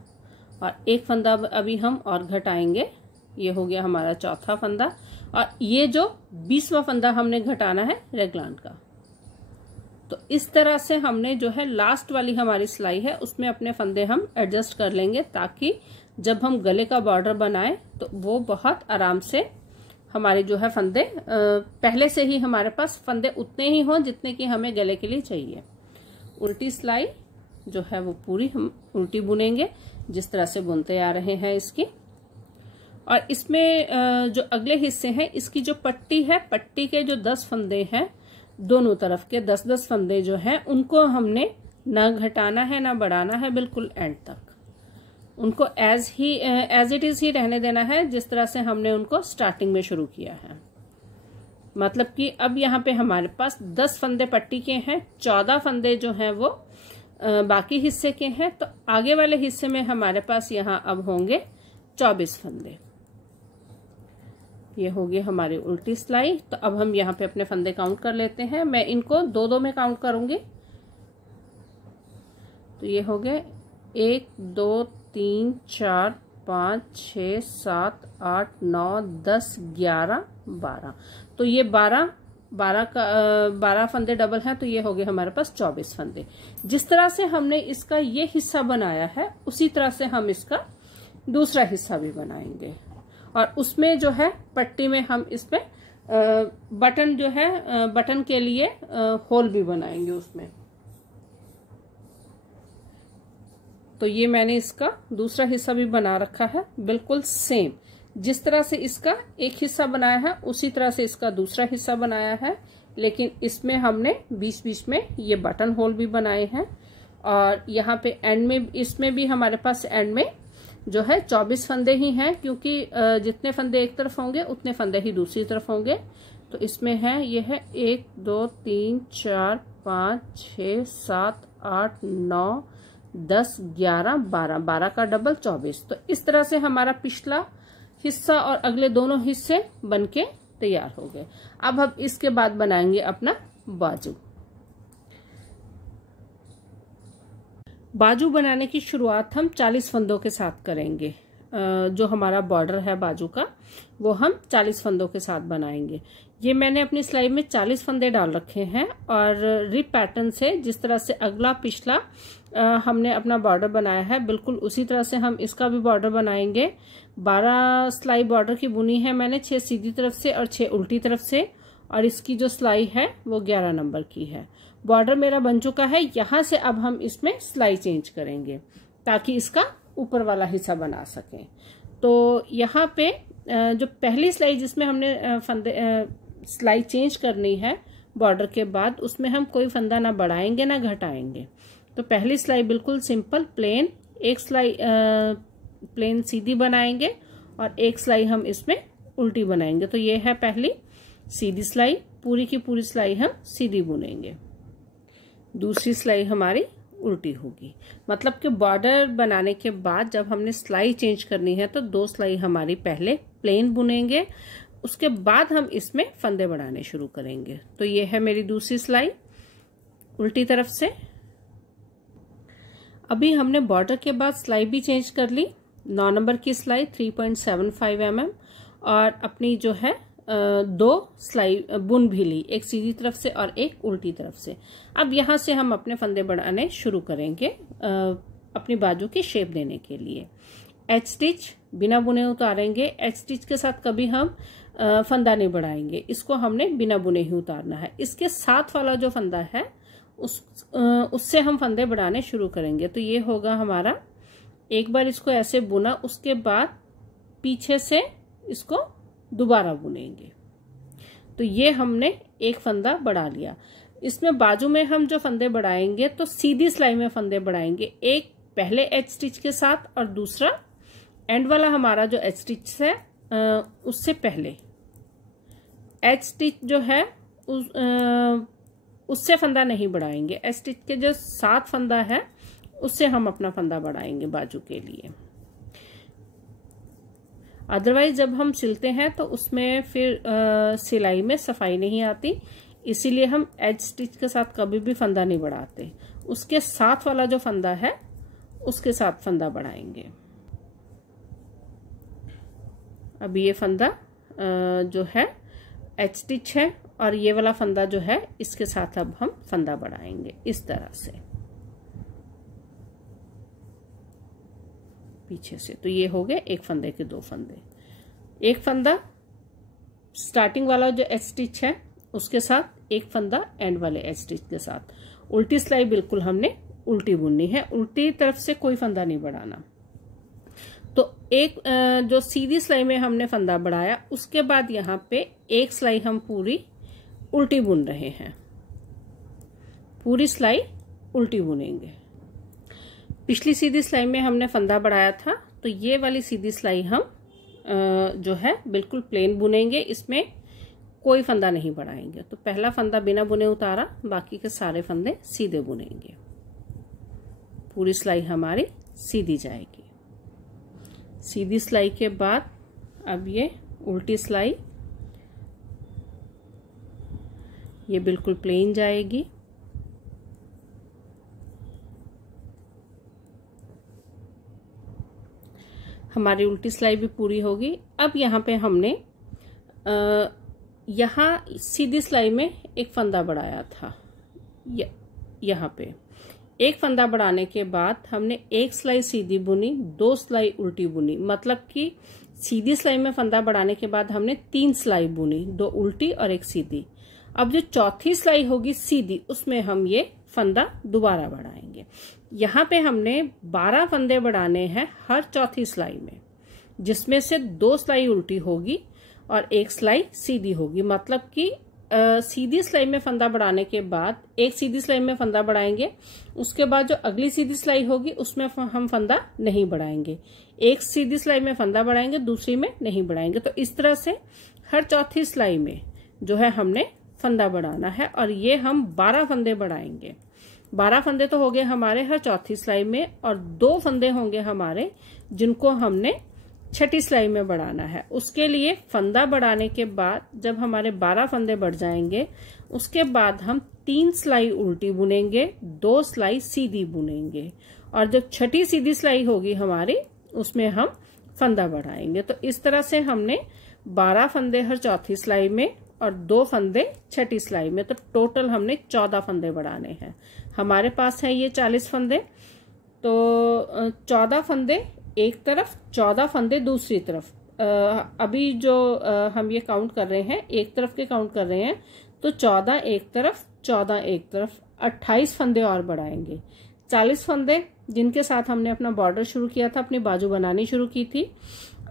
और एक फंदा अभी हम और घटाएंगे, ये हो गया हमारा चौथा फंदा, और ये जो 20वां फंदा हमने घटाना है रेगलान का। तो इस तरह से हमने जो है लास्ट वाली हमारी सिलाई है उसमें अपने फंदे हम एडजस्ट कर लेंगे, ताकि जब हम गले का बॉर्डर बनाएं तो वो बहुत आराम से हमारे जो है फंदे, पहले से ही हमारे पास फंदे उतने ही हों जितने कि हमें गले के लिए चाहिए। उल्टी सिलाई जो है वो पूरी हम उल्टी बुनेंगे, जिस तरह से बुनते आ रहे हैं इसकी। और इसमें जो अगले हिस्से हैं, इसकी जो पट्टी है, पट्टी के जो 10 फंदे हैं, दोनों तरफ के 10-10 फंदे जो हैं, उनको हमने ना घटाना है ना बढ़ाना है, बिल्कुल एंड तक उनको एज इट इज ही रहने देना है, जिस तरह से हमने उनको स्टार्टिंग में शुरू किया है। मतलब कि अब यहाँ पे हमारे पास 10 फंदे पट्टी के हैं, 14 फंदे जो हैं वो बाकी हिस्से के हैं। तो आगे वाले हिस्से में हमारे पास यहाँ अब होंगे 24 फंदे। ये होगी हमारी उल्टी सिलाई। तो अब हम यहाँ पे अपने फंदे काउंट कर लेते हैं। मैं इनको 2-2 में काउंट करूंगी। तो ये हो गए 1 2 3 4 5 6 7 8 9 10 11 12। तो ये 12 फंदे डबल हैं, तो ये हो गए हमारे पास 24 फंदे। जिस तरह से हमने इसका ये हिस्सा बनाया है उसी तरह से हम इसका दूसरा हिस्सा भी बनाएंगे, और उसमें जो है पट्टी में हम इसमें बटन जो है, बटन के लिए होल भी बनाएंगे उसमें। तो ये मैंने इसका दूसरा हिस्सा भी बना रखा है, बिल्कुल सेम जिस तरह से इसका एक हिस्सा बनाया है उसी तरह से इसका दूसरा हिस्सा बनाया है। लेकिन इसमें हमने बीच बीच में ये बटन होल भी बनाए हैं, और यहाँ पे एंड में, इसमें भी हमारे पास एंड में जो है 24 फंदे ही हैं, क्योंकि जितने फंदे एक तरफ होंगे उतने फंदे ही दूसरी तरफ होंगे। तो इसमें है, ये है 1 2 3 4 5 6 7 8 9 10 11 12, 12 का डबल 24। तो इस तरह से हमारा पिछला हिस्सा और अगले दोनों हिस्से बनके तैयार हो गए। अब हम इसके बाद बनाएंगे अपना बाजू। बाजू बनाने की शुरुआत हम 40 फंदों के साथ करेंगे। जो हमारा बॉर्डर है बाजू का वो हम 40 फंदों के साथ बनाएंगे। ये मैंने अपनी सिलाई में 40 फंदे डाल रखे हैं, और रिप पैटर्न से जिस तरह से अगला पिछला हमने अपना बॉर्डर बनाया है, बिल्कुल उसी तरह से हम इसका भी बॉर्डर बनाएंगे। 12 सिलाई बॉर्डर की बुनी है मैंने, 6 सीधी तरफ से और 6 उल्टी तरफ से, और इसकी जो सिलाई है वो 11 नंबर की है। बॉर्डर मेरा बन चुका है। यहाँ से अब हम इसमें सिलाई चेंज करेंगे ताकि इसका ऊपर वाला हिस्सा बना सकें। तो यहाँ पे जो पहली सिलाई जिसमें हमने सिलाई चेंज करनी है बॉर्डर के बाद, उसमें हम कोई फंदा ना बढ़ाएंगे ना घटाएंगे। तो पहली सिलाई बिल्कुल सिंपल प्लेन, एक सिलाई प्लेन सीधी बनाएंगे और एक सिलाई हम इसमें उल्टी बनाएंगे। तो ये है पहली सीधी सिलाई, पूरी की पूरी सिलाई हम सीधी बुनेंगे। दूसरी सिलाई हमारी उल्टी होगी। मतलब कि बॉर्डर बनाने के बाद जब हमने सिलाई चेंज करनी है तो 2 सिलाई हमारी पहले प्लेन बुनेंगे, उसके बाद हम इसमें फंदे बढ़ाने शुरू करेंगे। तो ये है मेरी दूसरी सिलाई उल्टी तरफ से। अभी हमने बॉर्डर के बाद सिलाई भी चेंज कर ली, 9 नंबर की सिलाई 3.75 mm, और अपनी जो है 2 सिलाई बुन भी ली, एक सीधी तरफ से और एक उल्टी तरफ से। अब यहाँ से हम अपने फंदे बढ़ाने शुरू करेंगे अपनी बाजू की शेप देने के लिए। एच स्टिच बिना बुने उतारेंगे। एच स्टिच के साथ कभी हम फंदा नहीं बढ़ाएंगे, इसको हमने बिना बुने ही उतारना है। इसके साथ वाला जो फंदा है उससे हम फंदे बढ़ाने शुरू करेंगे। तो ये होगा हमारा, एक बार इसको ऐसे बुना, उसके बाद पीछे से इसको दोबारा बुनेंगे। तो ये हमने एक फंदा बढ़ा लिया। इसमें बाजू में हम जो फंदे बढ़ाएंगे तो सीधी सिलाई में फंदे बढ़ाएंगे, एक पहले एच स्टिच के साथ और दूसरा एंड वाला हमारा जो एच स्टिच है उससे पहले। एच स्टिच जो है उससे फंदा नहीं बढ़ाएंगे, एच स्टिच के जो साथ फंदा है उससे हम अपना फंदा बढ़ाएंगे बाजू के लिए। अदरवाइज जब हम सिलते हैं तो उसमें फिर सिलाई में सफाई नहीं आती, इसीलिए हम एज स्टिच के साथ कभी भी फंदा नहीं बढ़ाते। उसके साथ वाला जो फंदा है उसके साथ फंदा बढ़ाएंगे। अब ये फंदा जो है एज स्टिच है और ये वाला फंदा जो है इसके साथ अब हम फंदा बढ़ाएंगे इस तरह से पीछे से। तो ये हो गए एक फंदे के दो फंदे। एक फंदा स्टार्टिंग वाला जो एज स्टिच है उसके साथ, एक फंदा एंड वाले एज स्टिच के साथ। उल्टी सिलाई बिल्कुल हमने उल्टी बुननी है, उल्टी तरफ से कोई फंदा नहीं बढ़ाना। तो एक जो सीधी सिलाई में हमने फंदा बढ़ाया उसके बाद यहाँ पे एक सिलाई हम पूरी उल्टी बुन रहे हैं, पूरी सिलाई उल्टी बुनेंगे। पिछली सीधी सिलाई में हमने फंदा बढ़ाया था, तो ये वाली सीधी सिलाई हम जो है बिल्कुल प्लेन बुनेंगे, इसमें कोई फंदा नहीं बढ़ाएंगे। तो पहला फंदा बिना बुने उतारा, बाकी के सारे फंदे सीधे बुनेंगे। पूरी सिलाई हमारी सीधी जाएगी। सीधी सिलाई के बाद अब ये उल्टी सिलाई, ये बिल्कुल प्लेन जाएगी। हमारी उल्टी सिलाई भी पूरी होगी। अब यहाँ पे हमने यहाँ सीधी सिलाई में एक फंदा बढ़ाया था, यहाँ पे एक फंदा बढ़ाने के बाद हमने एक सिलाई सीधी बुनी, दो सिलाई उल्टी बुनी। मतलब कि सीधी सिलाई में फंदा बढ़ाने के बाद हमने 3 सिलाई बुनी, 2 उल्टी और 1 सीधी। अब जो चौथी सिलाई होगी सीधी, उसमें हम ये फंदा दोबारा बढ़ाएंगे। यहाँ पे हमने 12 फंदे बढ़ाने हैं हर चौथी सिलाई में, जिसमें से 2 सिलाई उल्टी होगी और 1 सिलाई सीधी होगी। मतलब कि सीधी सिलाई में फंदा बढ़ाने के बाद एक सीधी सिलाई में फंदा बढ़ाएंगे, उसके बाद जो अगली सीधी सिलाई होगी उसमें हम फंदा नहीं बढ़ाएंगे। एक सीधी सिलाई में फंदा बढ़ाएंगे, दूसरी में नहीं बढ़ाएंगे। तो इस तरह से हर चौथी सिलाई में जो है हमने फंदा बढ़ाना है और ये हम 12 फंदे बढ़ाएंगे। 12 फंदे तो हो गए हमारे हर चौथी सिलाई में, और 2 फंदे होंगे हमारे जिनको हमने छठी सिलाई में बढ़ाना है। उसके लिए फंदा बढ़ाने के बाद जब हमारे 12 फंदे बढ़ जाएंगे, उसके बाद हम 3 सिलाई उल्टी बुनेंगे, 2 सिलाई सीधी बुनेंगे, और जब छठी सीधी सिलाई होगी हमारी उसमें हम फंदा बढ़ाएंगे। तो इस तरह से हमने 12 फंदे हर चौथी सिलाई में और 2 फंदे छठी सिलाई में, तो टोटल हमने 14 फंदे बढ़ाने हैं। हमारे पास है ये 40 फंदे, तो 14 फंदे एक तरफ, 14 फंदे दूसरी तरफ। अभी जो हम ये काउंट कर रहे हैं, एक तरफ के काउंट कर रहे हैं, तो 14 एक तरफ, 14 एक तरफ, 28 फंदे और बढ़ाएंगे। 40 फंदे जिनके साथ हमने अपना बॉर्डर शुरू किया था, अपनी बाजू बनानी शुरू की थी।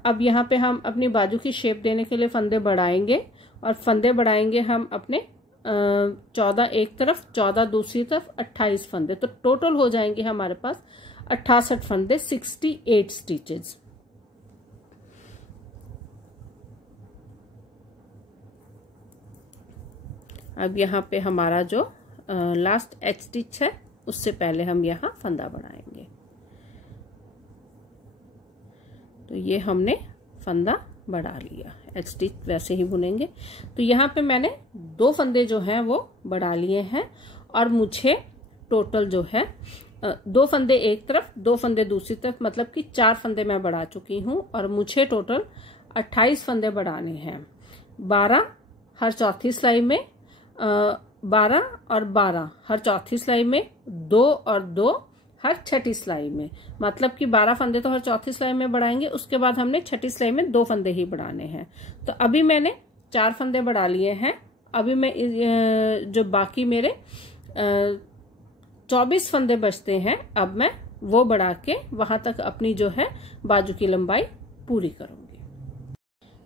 अब यहाँ पे हम अपनी बाजू की शेप देने के लिए फंदे बढ़ाएंगे, और फंदे बढ़ाएंगे हम अपने 14 एक तरफ, 14 दूसरी तरफ, 28 फंदे। तो टोटल हो जाएंगे हमारे पास 68 फंदे, 68 स्टिचेस। अब यहाँ पे हमारा जो लास्ट एज स्टिच है उससे पहले हम यहाँ फंदा बढ़ाएंगे। तो ये हमने फंदा बढ़ा लिया, एज स्टिच वैसे ही बुनेंगे। तो यहाँ पे मैंने 2 फंदे जो हैं वो बढ़ा लिए हैं, और मुझे टोटल जो है 2 फंदे एक तरफ, 2 फंदे दूसरी तरफ, मतलब कि 4 फंदे मैं बढ़ा चुकी हूँ, और मुझे टोटल 28 फंदे बढ़ाने हैं। 12 हर चौथी सिलाई में, 12 और 12 हर चौथी सिलाई में, 2 और 2 हर छठी सिलाई में। मतलब कि 12 फंदे तो हर चौथी सिलाई में बढ़ाएंगे, उसके बाद हमने छठी सिलाई में 2 फंदे ही बढ़ाने हैं। तो अभी मैंने 4 फंदे बढ़ा लिए हैं। अभी मैं जो बाकी मेरे 24 फंदे बचते हैं, अब मैं वो बढ़ा के वहां तक अपनी जो है बाजू की लंबाई पूरी करूंगी।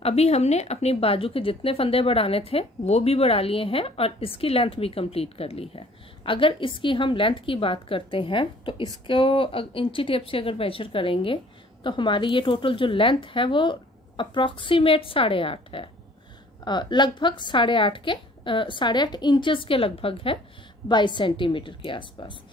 अभी हमने अपनी बाजू के जितने फंदे बढ़ाने थे वो भी बढ़ा लिए हैं, और इसकी लेंथ भी कंप्लीट कर ली है। अगर इसकी हम लेंथ की बात करते हैं तो इसको इंची टेप से अगर मेजर करेंगे तो हमारी ये टोटल जो लेंथ है वो अप्रॉक्सीमेट 8.5 है, लगभग 8.5 इंचेस के लगभग है, 22 सेंटीमीटर के आसपास।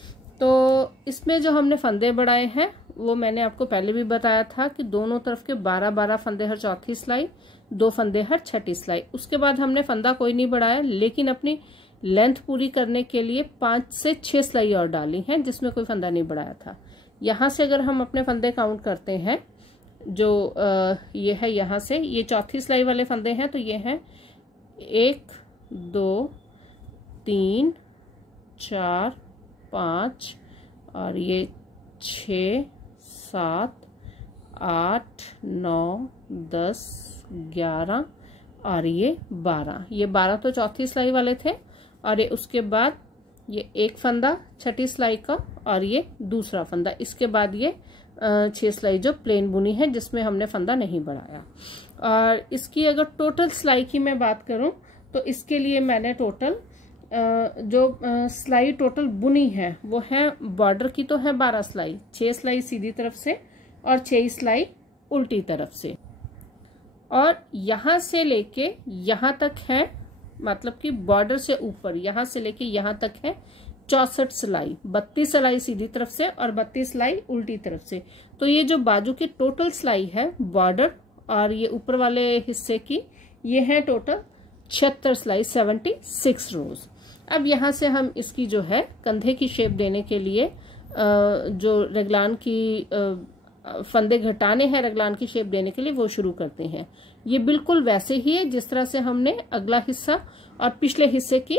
तो इसमें जो हमने फंदे बढ़ाए हैं वो मैंने आपको पहले भी बताया था कि दोनों तरफ के 12-12 फंदे हर चौथी सिलाई, 2 फंदे हर छठी सिलाई। उसके बाद हमने फंदा कोई नहीं बढ़ाया, लेकिन अपनी लेंथ पूरी करने के लिए 5 से 6 सिलाई और डाली हैं जिसमें कोई फंदा नहीं बढ़ाया था। यहाँ से अगर हम अपने फंदे काउंट करते हैं, जो ये है यहाँ से, ये चौथी सिलाई वाले फंदे हैं, तो ये हैं 1 2 3 4 5 और ये 6 7 8 9 10 11 और ये 12। ये 12 तो चौथी सिलाई वाले थे, और ये उसके बाद ये एक फंदा छठी सिलाई का और ये दूसरा फंदा, इसके बाद ये 6 सिलाई जो प्लेन बुनी है जिसमें हमने फंदा नहीं बढ़ाया। और इसकी अगर टोटल सिलाई की मैं बात करूं तो इसके लिए मैंने टोटल जो सिलाई टोटल बुनी है वो है, बॉर्डर की तो है 12 सिलाई, 6 सिलाई सीधी तरफ से और 6 सिलाई उल्टी तरफ से, और यहाँ से लेके यहाँ तक है, मतलब कि बॉर्डर से ऊपर यहाँ से लेके यहाँ तक है 64 सिलाई, 32 सिलाई सीधी तरफ से और 32 सिलाई उल्टी तरफ से। तो ये जो बाजू की टोटल सिलाई है बॉर्डर और ये ऊपर वाले हिस्से की, ये है टोटल 76 सिलाई, 76 रोज। अब यहाँ से हम इसकी जो है कंधे की शेप देने के लिए जो रेगलान की फंदे घटाने हैं रेगलान की शेप देने के लिए वो शुरू करते हैं। ये बिल्कुल वैसे ही है जिस तरह से हमने अगला हिस्सा और पिछले हिस्से की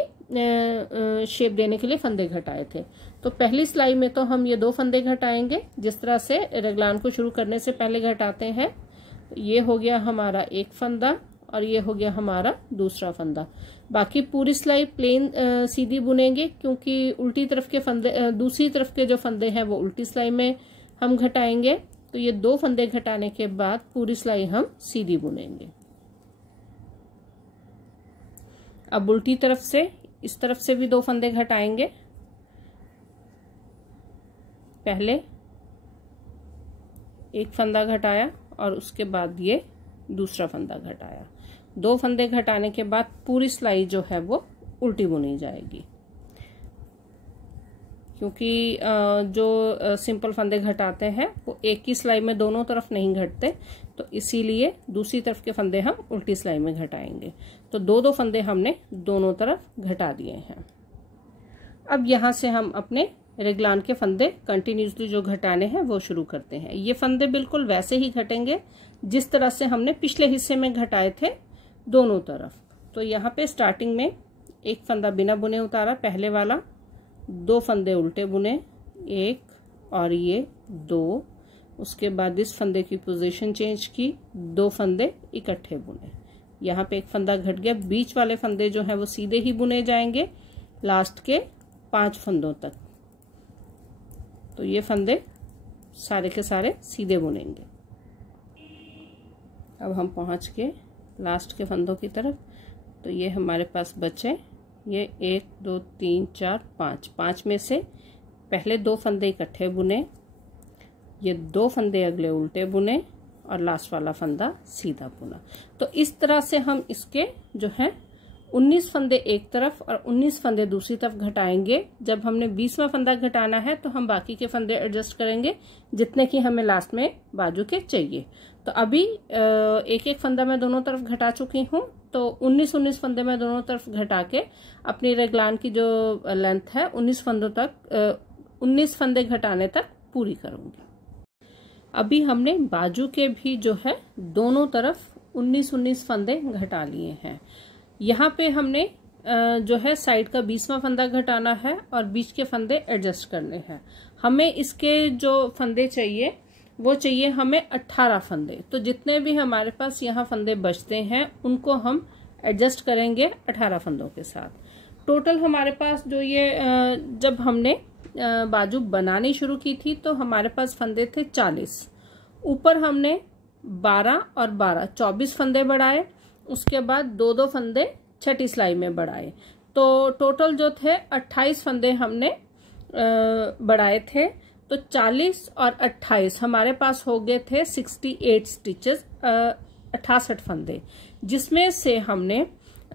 शेप देने के लिए फंदे घटाए थे। तो पहली सिलाई में तो हम ये 2 फंदे घटाएंगे जिस तरह से रेगलान को शुरू करने से पहले घटाते हैं। ये हो गया हमारा एक फंदा और ये हो गया हमारा दूसरा फंदा। बाकी पूरी सिलाई प्लेन सीधी बुनेंगे, क्योंकि उल्टी तरफ के फंदे, दूसरी तरफ के जो फंदे हैं वो उल्टी सिलाई में हम घटाएंगे। तो ये 2 फंदे घटाने के बाद पूरी सिलाई हम सीधी बुनेंगे। अब उल्टी तरफ से इस तरफ से भी 2 फंदे घटाएंगे। पहले एक फंदा घटाया और उसके बाद ये दूसरा फंदा घटाया। 2 फंदे घटाने के बाद पूरी सिलाई जो है वो उल्टी बुनी जाएगी, क्योंकि जो सिंपल फंदे घटाते हैं वो एक ही सिलाई में दोनों तरफ नहीं घटते, तो इसीलिए दूसरी तरफ के फंदे हम उल्टी सिलाई में घटाएंगे। तो 2-2 फंदे हमने दोनों तरफ घटा दिए हैं। अब यहाँ से हम अपने रेगलान के फंदे कंटिन्यूसली जो घटाने हैं वो शुरू करते हैं। ये फंदे बिल्कुल वैसे ही घटेंगे जिस तरह से हमने पिछले हिस्से में घटाए थे दोनों तरफ। तो यहाँ पे स्टार्टिंग में एक फंदा बिना बुने उतारा, पहले वाला, 2 फंदे उल्टे बुने, 1 और ये 2। उसके बाद इस फंदे की पोजीशन चेंज की, 2 फंदे इकट्ठे बुने। यहाँ पे एक फंदा घट गया। बीच वाले फंदे जो हैं वो सीधे ही बुने जाएंगे लास्ट के 5 फंदों तक। तो ये फंदे सारे के सारे सीधे बुनेंगे। अब हम पहुंच के लास्ट के फंदों की तरफ। तो ये हमारे पास बचे ये 1 2 3 4 5 में से पहले 2 फंदे इकट्ठे बुने, ये 2 फंदे अगले उल्टे बुने और लास्ट वाला फंदा सीधा बुना। तो इस तरह से हम इसके जो है 19 फंदे एक तरफ और 19 फंदे दूसरी तरफ घटाएंगे। जब हमने 20वां फंदा घटाना है तो हम बाकी के फंदे एडजस्ट करेंगे जितने की हमें लास्ट में बाजू के चाहिए। तो अभी एक एक फंदा मैं दोनों तरफ घटा चुकी हूँ, तो 19 फंदे मैं दोनों तरफ घटा के अपनी रेगलान की जो लेंथ है 19 फंदों तक 19 फंदे घटाने तक पूरी करूंगी। अभी हमने बाजू के भी जो है दोनों तरफ 19 फंदे घटा लिए हैं। यहाँ पे हमने जो है साइड का 20वां फंदा घटाना है और बीच के फंदे एडजस्ट करने हैं। हमें इसके जो फंदे चाहिए वो चाहिए हमें 18 फंदे। तो जितने भी हमारे पास यहाँ फंदे बचते हैं उनको हम एडजस्ट करेंगे 18 फंदों के साथ। टोटल हमारे पास जो ये जब हमने बाजू बनानी शुरू की थी तो हमारे पास फंदे थे 40। ऊपर हमने 12 और 12 24 फंदे बढ़ाए। उसके बाद 2-2 फंदे छठी सिलाई में बढ़ाए। तो टोटल जो थे 28 फंदे हमने बढ़ाए थे। तो 40 और 28 हमारे पास हो गए थे 68 स्टिचेस, 68 फंदे, जिसमें से हमने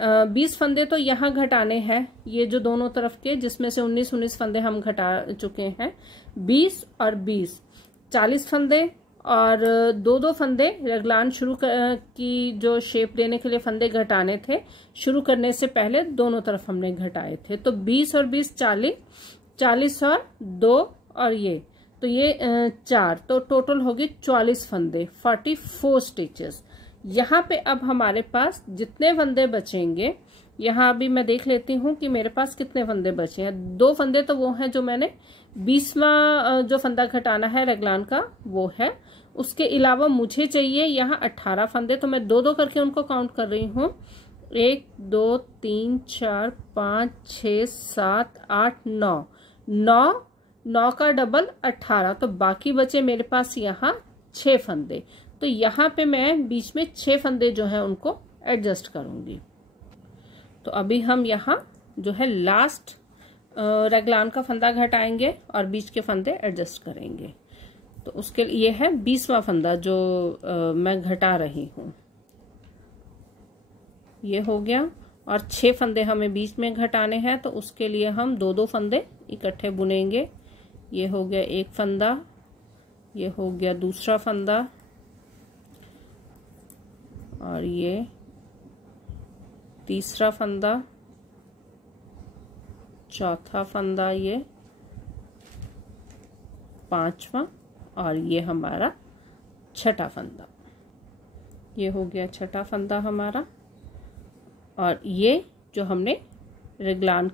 20 फंदे तो यहाँ घटाने हैं, ये जो दोनों तरफ के, जिसमें से 19 फंदे हम घटा चुके हैं। 20 और 20 40 फंदे, और 2 फंदे रेगलान शुरू की जो शेप देने के लिए फंदे घटाने थे, शुरू करने से पहले दोनों तरफ हमने घटाए थे। तो 20 और 20 40, 40 और 2 और ये, तो ये 4, तो टोटल होगी 44 फंदे, 44 स्टिचेस। यहाँ पे अब हमारे पास जितने फंदे बचेंगे, यहाँ अभी मैं देख लेती हूँ कि मेरे पास कितने फंदे बचे हैं। 2 फंदे तो वो हैं जो मैंने 20वां जो फंदा घटाना है रेगलान का वो है। उसके अलावा मुझे चाहिए यहाँ 18 फंदे, तो मैं 2-2 करके उनको काउंट कर रही हूँ। 1 2 3 4 5 6 7 8 9 9 का डबल 18, तो बाकी बचे मेरे पास यहाँ 6 फंदे। तो यहाँ पे मैं बीच में 6 फंदे जो है उनको एडजस्ट करूंगी। तो अभी हम यहाँ जो है लास्ट रेगलान का फंदा घटाएंगे और बीच के फंदे एडजस्ट करेंगे। तो उसके लिए है 20वां फंदा जो मैं घटा रही हूँ, ये हो गया। और 6 फंदे हमें बीच में घटाने हैं, तो उसके लिए हम 2-2 फंदे इकट्ठे बुनेंगे। ये हो गया एक फंदा, ये हो गया दूसरा फंदा, और ये तीसरा फंदा, चौथा फंदा, ये 5वां, और ये हमारा 6ठा फंदा। ये हो गया 6ठा फंदा हमारा। और ये जो हमने रेगलान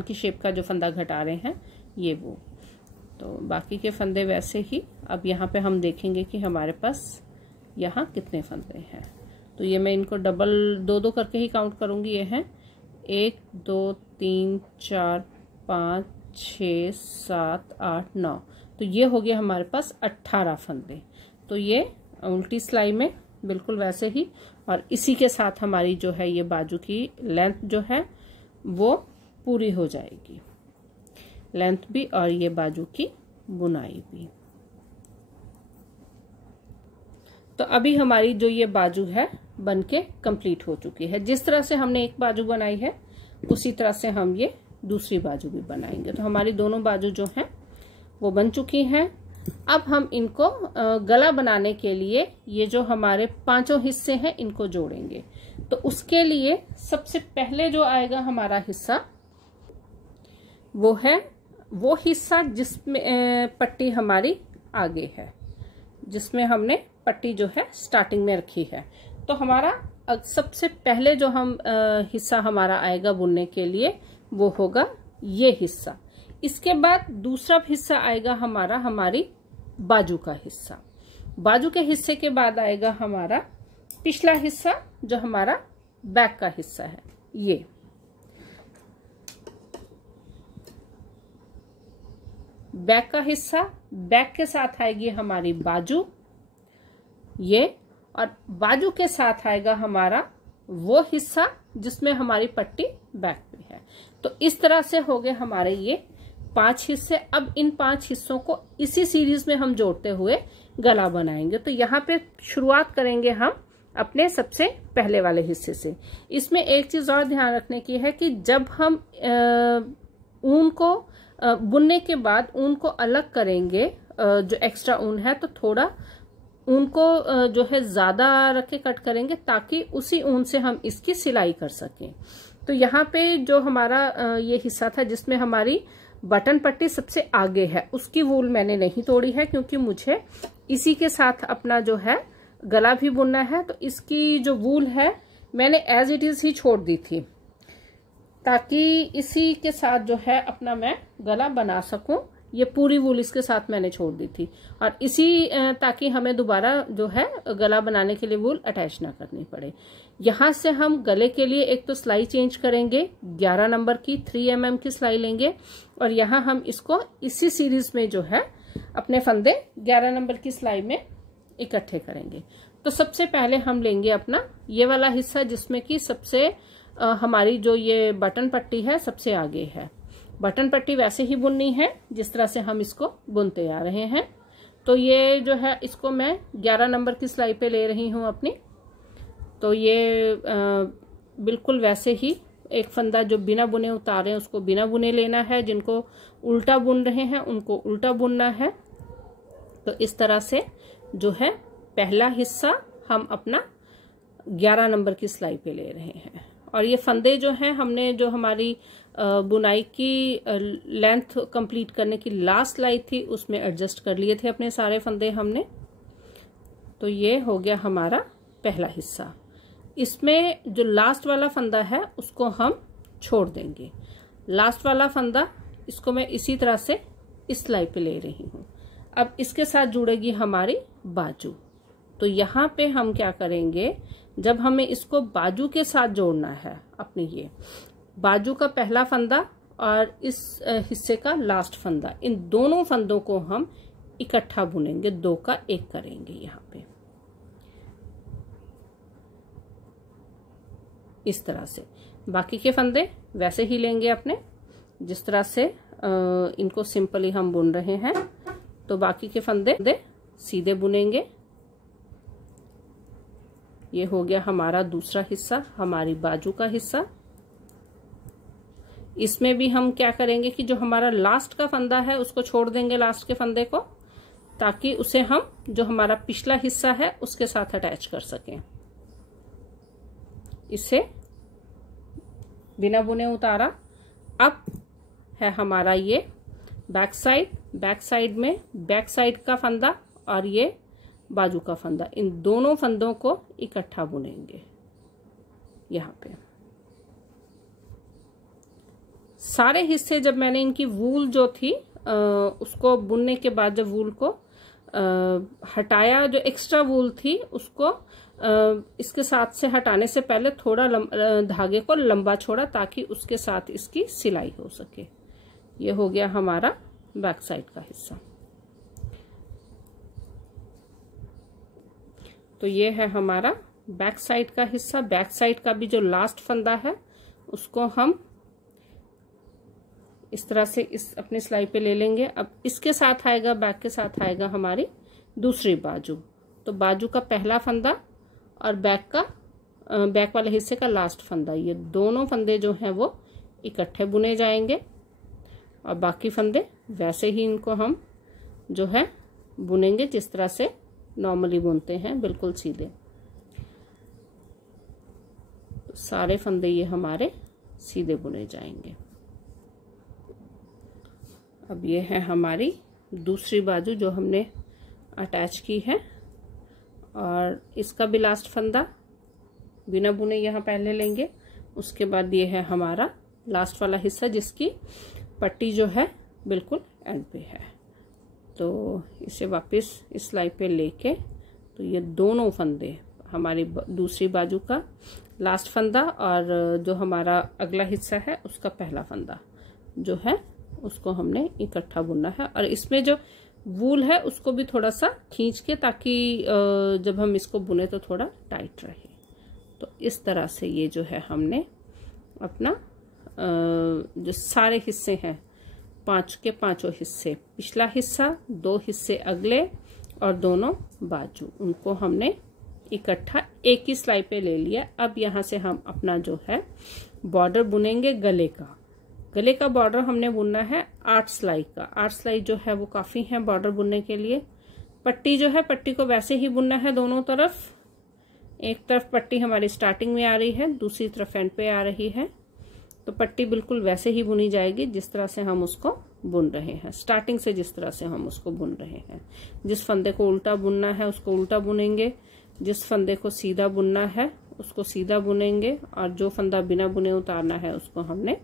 की शेप का जो फंदा घटा रहे हैं ये वो। तो बाकी के फंदे वैसे ही। अब यहाँ पे हम देखेंगे कि हमारे पास यहाँ कितने फंदे हैं। तो ये मैं इनको डबल 2-2 करके ही काउंट करूंगी। ये हैं 1 2 3 4 5 6 7 8 9, तो ये हो गया हमारे पास 18 फंदे। तो ये उल्टी सिलाई में बिल्कुल वैसे ही, और इसी के साथ हमारी जो है ये बाजू की लेंथ जो है वो पूरी हो जाएगी, लेंथ भी और ये बाजू की बुनाई भी। तो अभी हमारी जो ये बाजू है बनके कंप्लीट हो चुकी है। जिस तरह से हमने एक बाजू बनाई है उसी तरह से हम ये दूसरी बाजू भी बनाएंगे। तो हमारी दोनों बाजू जो हैं वो बन चुकी हैं। अब हम इनको गला बनाने के लिए ये जो हमारे 5 हिस्से हैं इनको जोड़ेंगे। तो उसके लिए सबसे पहले जो आएगा हमारा हिस्सा वो है वो हिस्सा जिसमें पट्टी हमारी आगे है, जिसमें हमने पट्टी जो है स्टार्टिंग में रखी है। तो हमारा सबसे पहले जो हम हिस्सा हमारा आएगा बुनने के लिए वो होगा ये हिस्सा। इसके बाद दूसरा हिस्सा आएगा हमारा हमारी बाजू का हिस्सा। बाजू के हिस्से के बाद आएगा हमारा पिछला हिस्सा जो हमारा बैक का हिस्सा है। ये बैक का हिस्सा, बैक के साथ आएगी हमारी बाजू ये, और बाजू के साथ आएगा हमारा वो हिस्सा जिसमें हमारी पट्टी बैक पे है। तो इस तरह से हो गए हमारे ये 5 हिस्से। अब इन 5 हिस्सों को इसी सीरीज में हम जोड़ते हुए गला बनाएंगे। तो यहाँ पे शुरुआत करेंगे हम अपने सबसे पहले वाले हिस्से से। इसमें एक चीज और ध्यान रखने की है कि जब हम ऊन को बुनने के बाद ऊन को अलग करेंगे, जो एक्स्ट्रा ऊन है, तो थोड़ा ऊन को जो है ज्यादा रख के कट करेंगे ताकि उसी ऊन से हम इसकी सिलाई कर सकें। तो यहाँ पे जो हमारा ये हिस्सा था जिसमें हमारी बटन पट्टी सबसे आगे है, उसकी वूल मैंने नहीं तोड़ी है क्योंकि मुझे इसी के साथ अपना जो है गला भी बुनना है। तो इसकी जो वूल है मैंने एज इट इज ही छोड़ दी थी ताकि इसी के साथ जो है अपना मैं गला बना सकूं। ये पूरी वूल इसके साथ मैंने छोड़ दी थी, और इसी ताकि हमें दोबारा जो है गला बनाने के लिए वूल अटैच ना करनी पड़े। यहाँ से हम गले के लिए एक तो सिलाई चेंज करेंगे, 11 नंबर की 3 mm की सिलाई लेंगे, और यहाँ हम इसको इसी सीरीज में जो है अपने फंदे 11 नंबर की सिलाई में इकट्ठे करेंगे। तो सबसे पहले हम लेंगे अपना ये वाला हिस्सा जिसमें कि सबसे हमारी जो ये बटन पट्टी है सबसे आगे है। बटन पट्टी वैसे ही बुननी है जिस तरह से हम इसको बुनते आ रहे हैं। तो ये जो है इसको मैं 11 नंबर की सिलाई पे ले रही हूँ अपनी। तो ये बिल्कुल वैसे ही एक फंदा जो बिना बुने उतारे हैं उसको बिना बुने लेना है, जिनको उल्टा बुन रहे हैं उनको उल्टा बुनना है। तो इस तरह से जो है पहला हिस्सा हम अपना 11 नंबर की सिलाई पे ले रहे हैं। और ये फंदे जो हैं हमने जो हमारी बुनाई की लेंथ कंप्लीट करने की लास्ट सिलाई थी उसमें एडजस्ट कर लिए थे अपने सारे फंदे हमने। तो ये हो गया हमारा पहला हिस्सा। इसमें जो लास्ट वाला फंदा है उसको हम छोड़ देंगे। लास्ट वाला फंदा इसको मैं इसी तरह से इस सिलाई पे ले रही हूँ। अब इसके साथ जुड़ेगी हमारी बाजू। तो यहाँ पे हम क्या करेंगे, जब हमें इसको बाजू के साथ जोड़ना है अपने, ये बाजू का पहला फंदा और इस हिस्से का लास्ट फंदा, इन दोनों फंदों को हम इकट्ठा बुनेंगे, 2 का 1 करेंगे यहाँ पे इस तरह से। बाकी के फंदे वैसे ही लेंगे अपने, जिस तरह से इनको सिंपली हम बुन रहे हैं। तो बाकी के फंदे सीधे बुनेंगे। ये हो गया हमारा दूसरा हिस्सा, हमारी बाजू का हिस्सा। इसमें भी हम क्या करेंगे कि जो हमारा लास्ट का फंदा है उसको छोड़ देंगे, लास्ट के फंदे को, ताकि उसे हम जो हमारा पिछला हिस्सा है उसके साथ अटैच कर सकें। इसे बिना बुने उतारा। अब है हमारा ये बैक साइड। बैक साइड में बैक साइड का फंदा और ये बाजू का फंदा, इन दोनों फंदों को इकट्ठा बुनेंगे यहाँ पे। सारे हिस्से जब मैंने इनकी वूल जो थी उसको बुनने के बाद जब वूल को हटाया, जो एक्स्ट्रा वूल थी उसको इसके साथ से हटाने से पहले थोड़ा धागे को लंबा छोड़ा ताकि उसके साथ इसकी सिलाई हो सके। ये हो गया हमारा बैक साइड का हिस्सा। तो ये है हमारा बैक साइड का हिस्सा। बैक साइड का भी जो लास्ट फंदा है उसको हम इस तरह से इस अपनी सिलाई पे ले लेंगे। अब इसके साथ आएगा, बैक के साथ आएगा हमारी दूसरी बाजू। तो बाजू का पहला फंदा और बैक वाले हिस्से का लास्ट फंदा, ये दोनों फंदे जो हैं वो इकट्ठे बुने जाएंगे। और बाकी फंदे वैसे ही इनको हम जो है बुनेंगे जिस तरह से नॉर्मली बुनते हैं, बिल्कुल सीधे। तो सारे फंदे ये हमारे सीधे बुने जाएंगे। अब ये है हमारी दूसरी बाजू जो हमने अटैच की है, और इसका भी लास्ट फंदा बिना बुने यहाँ पहले लेंगे। उसके बाद ये है हमारा लास्ट वाला हिस्सा जिसकी पट्टी जो है बिल्कुल एंड पे है। तो इसे वापस इस सिलाई पे लेके, तो ये दोनों फंदे, हमारी दूसरी बाजू का लास्ट फंदा और जो हमारा अगला हिस्सा है उसका पहला फंदा जो है उसको हमने इकट्ठा बुनना है। और इसमें जो वूल है उसको भी थोड़ा सा खींच के, ताकि जब हम इसको बुने तो थोड़ा टाइट रहे। तो इस तरह से ये जो है हमने अपना जो सारे हिस्से हैं, 5 के 5 हिस्से, पिछला हिस्सा, 2 हिस्से अगले और दोनों बाजू, उनको हमने इकट्ठा एक ही सिलाई पे ले लिया। अब यहाँ से हम अपना जो है बॉर्डर बुनेंगे गले का। गले का बॉर्डर हमने बुनना है 8 सिलाई का। 8 सिलाई जो है वो काफ़ी है बॉर्डर बुनने के लिए। पट्टी जो है, पट्टी को वैसे ही बुनना है दोनों तरफ। एक तरफ पट्टी हमारी स्टार्टिंग में आ रही है, दूसरी तरफ एंड पे आ रही है। तो पट्टी बिल्कुल वैसे ही बुनी जाएगी जिस तरह से हम उसको बुन रहे हैं, स्टार्टिंग से जिस तरह से हम उसको बुन रहे हैं। जिस फंदे को उल्टा बुनना है उसको उल्टा बुनेंगे, जिस फंदे को सीधा बुनना है उसको सीधा बुनेंगे, और जो फंदा बिना बुने उतारना है उसको हमने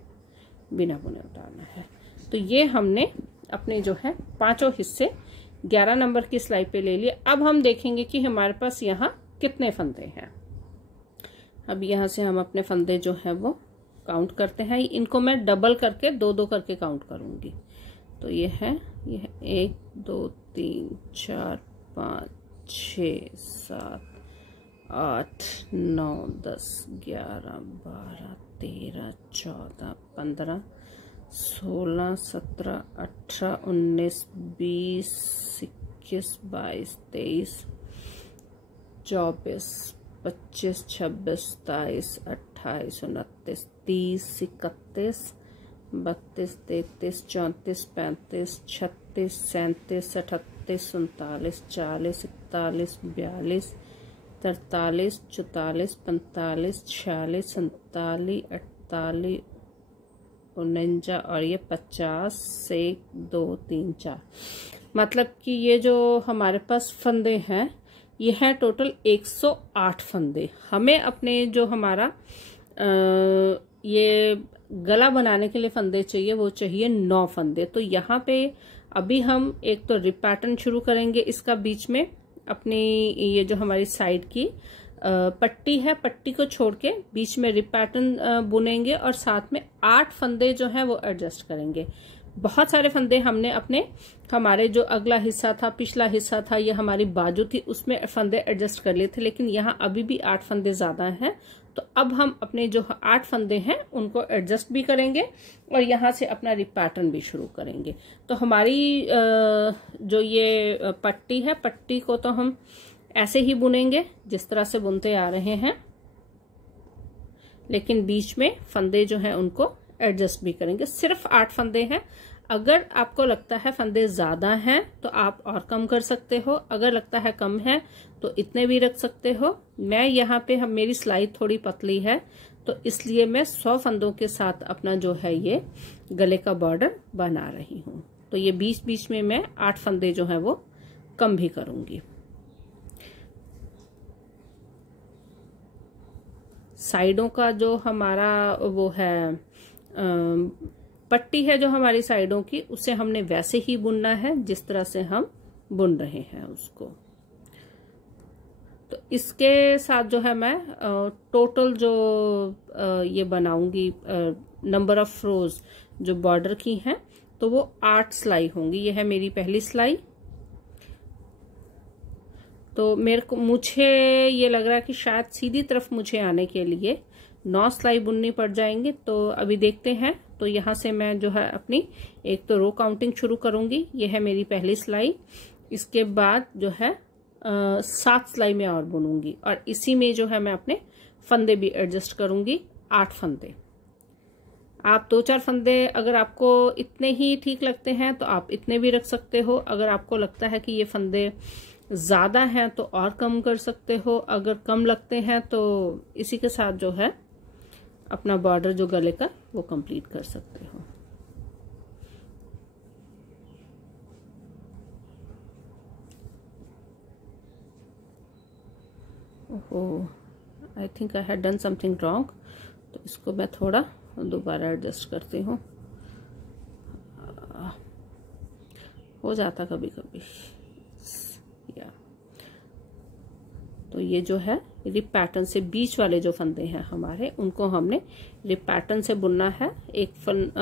बिना बुने उतारना है। तो ये हमने अपने जो है 5 हिस्से 11 नंबर की सिलाई पे ले लिए। अब हम देखेंगे कि हमारे पास यहाँ कितने फंदे हैं। अब यहाँ से हम अपने फंदे जो है वो काउंट करते हैं। इनको मैं डबल करके 2-2 करके काउंट करूंगी। तो ये है 1 2 3 4 5 6 7 8 9 10 11 12 13 14 15 16 17 18 19 20 21 22 23 24 25 26 27 28 28, 29, 30, 31, 32, 33, 34, 35, 36, 37, 38, 39, 40, 41, 42, 43, 44, 45, 46, 47, 48, 49 और ये 50, 1, 2, 3, 4। मतलब कि ये जो हमारे पास फंदे हैं ये है टोटल 108 फंदे। हमें अपने जो हमारा ये गला बनाने के लिए फंदे चाहिए, वो चाहिए 9 फंदे। तो यहाँ पे अभी हम एक तो रिप पैटर्न शुरू करेंगे इसका बीच में अपनी ये जो हमारी साइड की पट्टी है, पट्टी को छोड़ के बीच में रिप पैटर्न बुनेंगे और साथ में 8 फंदे जो हैं वो एडजस्ट करेंगे। बहुत सारे फंदे हमने अपने हमारे जो अगला हिस्सा था, पिछला हिस्सा था, ये हमारी बाजू थी, उसमें फंदे एडजस्ट कर लिए थे, लेकिन यहाँ अभी भी 8 फंदे ज्यादा हैं। तो अब हम अपने जो 8 फंदे हैं उनको एडजस्ट भी करेंगे और यहाँ से अपना रिप पैटर्न भी शुरू करेंगे। तो हमारी जो ये पट्टी है, पट्टी को तो हम ऐसे ही बुनेंगे जिस तरह से बुनते आ रहे हैं, लेकिन बीच में फंदे जो हैं उनको एडजस्ट भी करेंगे। सिर्फ 8 फंदे हैं। अगर आपको लगता है फंदे ज्यादा हैं तो आप और कम कर सकते हो, अगर लगता है कम है तो इतने भी रख सकते हो। मैं यहाँ पे मेरी सिलाई थोड़ी पतली है तो इसलिए मैं 100 फंदों के साथ अपना जो है ये गले का बॉर्डर बना रही हूँ। तो ये बीच बीच में मैं 8 फंदे जो है वो कम भी करूंगी। साइडों का जो हमारा वो है पट्टी है जो हमारी साइडों की, उसे हमने वैसे ही बुनना है जिस तरह से हम बुन रहे हैं उसको। तो इसके साथ जो है मैं टोटल जो ये बनाऊंगी नंबर ऑफ रोज जो बॉर्डर की हैं, तो वो 8 सिलाई होंगी। ये है मेरी पहली सिलाई। तो मुझे ये लग रहा है कि शायद सीधी तरफ मुझे आने के लिए 9 सिलाई बुननी पड़ जाएंगे। तो अभी देखते हैं। तो यहाँ से मैं जो है अपनी एक तो रो काउंटिंग शुरू करूंगी। ये है मेरी पहली सिलाई। इसके बाद जो है 7 सिलाई में और बुनूंगी और इसी में जो है मैं अपने फंदे भी एडजस्ट करूंगी। 8 फंदे। आप 2-4 फंदे अगर आपको इतने ही ठीक लगते हैं तो आप इतने भी रख सकते हो। अगर आपको लगता है कि ये फंदे ज्यादा हैं तो और कम कर सकते हो। अगर कम लगते हैं तो इसी के साथ जो है अपना बॉर्डर जो गले का वो कंप्लीट कर सकते हो। ओहो, I think I had done something wrong. तो इसको मैं थोड़ा दोबारा एडजस्ट करती हूँ। हो जाता कभी कभी। तो ये जो है रिप पैटर्न से बीच वाले जो फंदे हैं हमारे, उनको हमने रिप पैटर्न से बुनना है। एक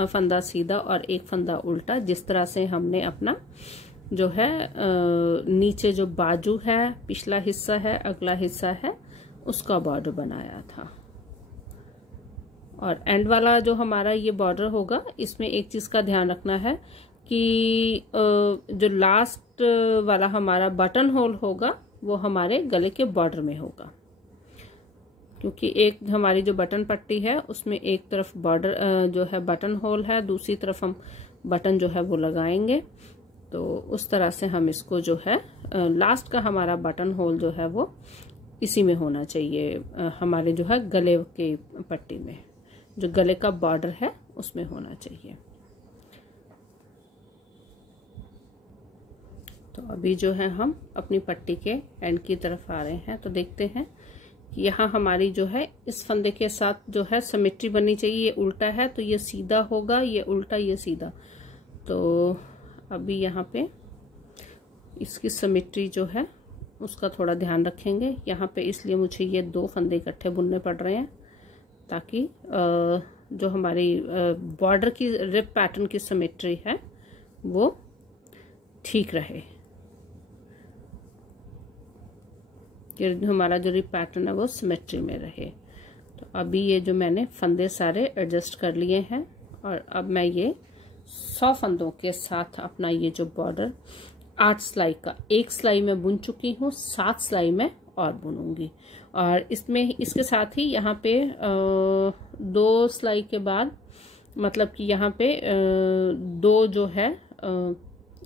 फंदा सीधा और एक फंदा उल्टा, जिस तरह से हमने अपना जो है नीचे जो बाजू है, पिछला हिस्सा है, अगला हिस्सा है, उसका बॉर्डर बनाया था। और एंड वाला जो हमारा ये बॉर्डर होगा, इसमें एक चीज का ध्यान रखना है कि जो लास्ट वाला हमारा बटन होल होगा वो हमारे गले के बॉर्डर में होगा, क्योंकि एक हमारी जो बटन पट्टी है उसमें एक तरफ बॉर्डर जो है बटन होल है, दूसरी तरफ हम बटन जो है वो लगाएंगे। तो उस तरह से हम इसको जो है लास्ट का हमारा बटन होल जो है वो इसी में होना चाहिए, हमारे जो है गले के पट्टी में, जो गले का बॉर्डर है उसमें होना चाहिए। तो अभी जो है हम अपनी पट्टी के एंड की तरफ आ रहे हैं। तो देखते हैं कि यहाँ हमारी जो है इस फंदे के साथ जो है सिमेट्री बननी चाहिए। ये उल्टा है तो ये सीधा होगा, ये उल्टा ये सीधा। तो अभी यहाँ पे इसकी सिमेट्री जो है उसका थोड़ा ध्यान रखेंगे। यहाँ पे इसलिए मुझे ये 2 फंदे इकट्ठे बुनने पड़ रहे हैं ताकि जो हमारी बॉर्डर की रिप पैटर्न की सिमेट्री है वो ठीक रहे, कि हमारा जो रिप पैटर्न है वो सिमेट्री में रहे। तो अभी ये जो मैंने फंदे सारे एडजस्ट कर लिए हैं और अब मैं ये 100 फंदों के साथ अपना ये जो बॉर्डर 8 सिलाई का, 1 सिलाई में बुन चुकी हूँ, 7 सिलाई में और बुनूंगी। और इसमें इसके साथ ही यहाँ पे 2 सिलाई के बाद, मतलब कि यहाँ पे 2 जो है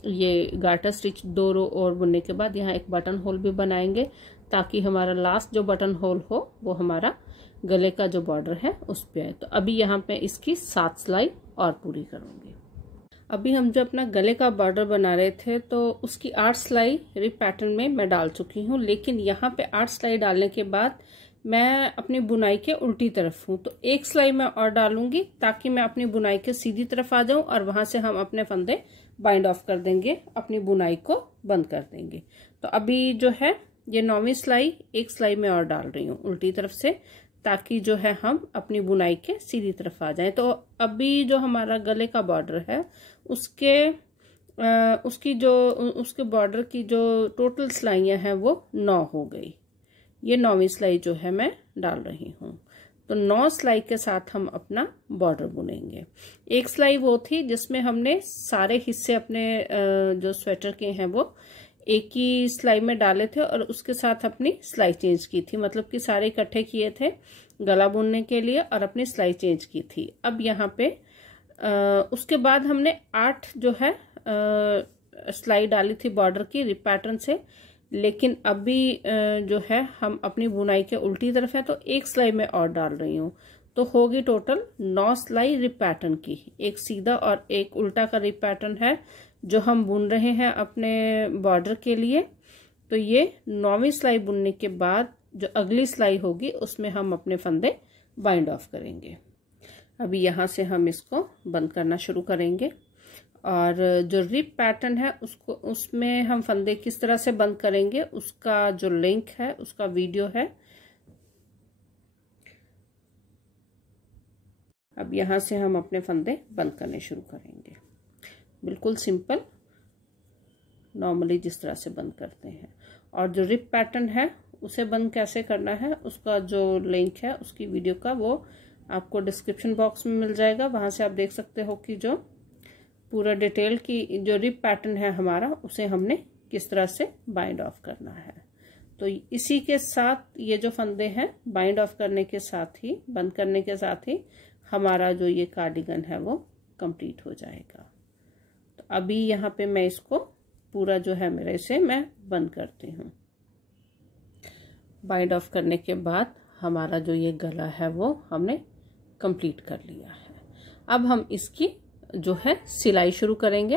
ये गार्टर स्टिच 2 रो और बुनने के बाद यहाँ एक बटन होल भी बनाएंगे, ताकि हमारा लास्ट जो बटन होल हो वो हमारा गले का जो बॉर्डर है उस पे आए। तो अभी यहाँ पे इसकी 7 सिलाई और पूरी करूँगी। अभी हम जो अपना गले का बॉर्डर बना रहे थे तो उसकी 8 सिलाई रिप पैटर्न में मैं डाल चुकी हूँ, लेकिन यहाँ पे 8 सिलाई डालने के बाद मैं अपनी बुनाई के उल्टी तरफ हूँ, तो 1 सिलाई मैं और डालूंगी ताकि मैं अपनी बुनाई के सीधी तरफ आ जाऊं और वहां से हम अपने फंदे बाइंड ऑफ कर देंगे, अपनी बुनाई को बंद कर देंगे। तो अभी जो है ये 9वीं सिलाई 1 सिलाई में और डाल रही हूँ उल्टी तरफ से, ताकि जो है हम अपनी बुनाई के सीधी तरफ आ जाएं। तो अभी जो हमारा गले का बॉर्डर है उसके बॉर्डर की जो टोटल सिलाइयाँ हैं वो 9 हो गई। ये 9वीं सिलाई जो है मैं डाल रही हूँ। तो 9 सिलाई के साथ हम अपना बॉर्डर बुनेंगे। 1 सिलाई वो थी जिसमें हमने सारे हिस्से अपने जो स्वेटर के हैं वो एक ही सिलाई में डाले थे और उसके साथ अपनी सिलाई चेंज की थी, मतलब कि सारे इकट्ठे किए थे गला बुनने के लिए और अपनी सिलाई चेंज की थी। अब यहाँ पे उसके बाद हमने 8 जो है सिलाई डाली थी बॉर्डर की रिप पैटर्न से, लेकिन अभी जो है हम अपनी बुनाई के उल्टी तरफ है तो 1 सिलाई में और डाल रही हूँ, तो होगी टोटल 9 सिलाई रिप पैटर्न की। एक सीधा और एक उल्टा का रिप पैटर्न है जो हम बुन रहे हैं अपने बॉर्डर के लिए। तो ये 9वीं सिलाई बुनने के बाद जो अगली सिलाई होगी उसमें हम अपने फंदे बाइंड ऑफ करेंगे। अभी यहाँ से हम इसको बंद करना शुरू करेंगे और जो रिप पैटर्न है उसमें हम फंदे किस तरह से बंद करेंगे उसका जो लिंक है उसका वीडियो है। अब यहाँ से हम अपने फंदे बंद करने शुरू करेंगे, बिल्कुल सिंपल नॉर्मली जिस तरह से बंद करते हैं। और जो रिप पैटर्न है उसे बंद कैसे करना है उसका जो लिंक है उसकी वीडियो का वो आपको डिस्क्रिप्शन बॉक्स में मिल जाएगा, वहां से आप देख सकते हो कि जो पूरा डिटेल की जो रिप पैटर्न है हमारा उसे हमने किस तरह से बाइंड ऑफ करना है। तो इसी के साथ ये जो फंदे हैं बाइंड ऑफ करने के साथ ही, बंद करने के साथ ही हमारा जो ये कार्डिगन है वो कंप्लीट हो जाएगा। तो अभी यहाँ पे मैं इसको पूरा जो है मेरे से मैं बंद करती हूँ। बाइंड ऑफ करने के बाद हमारा जो ये गला है वो हमने कंप्लीट कर लिया है। अब हम इसकी जो है सिलाई शुरू करेंगे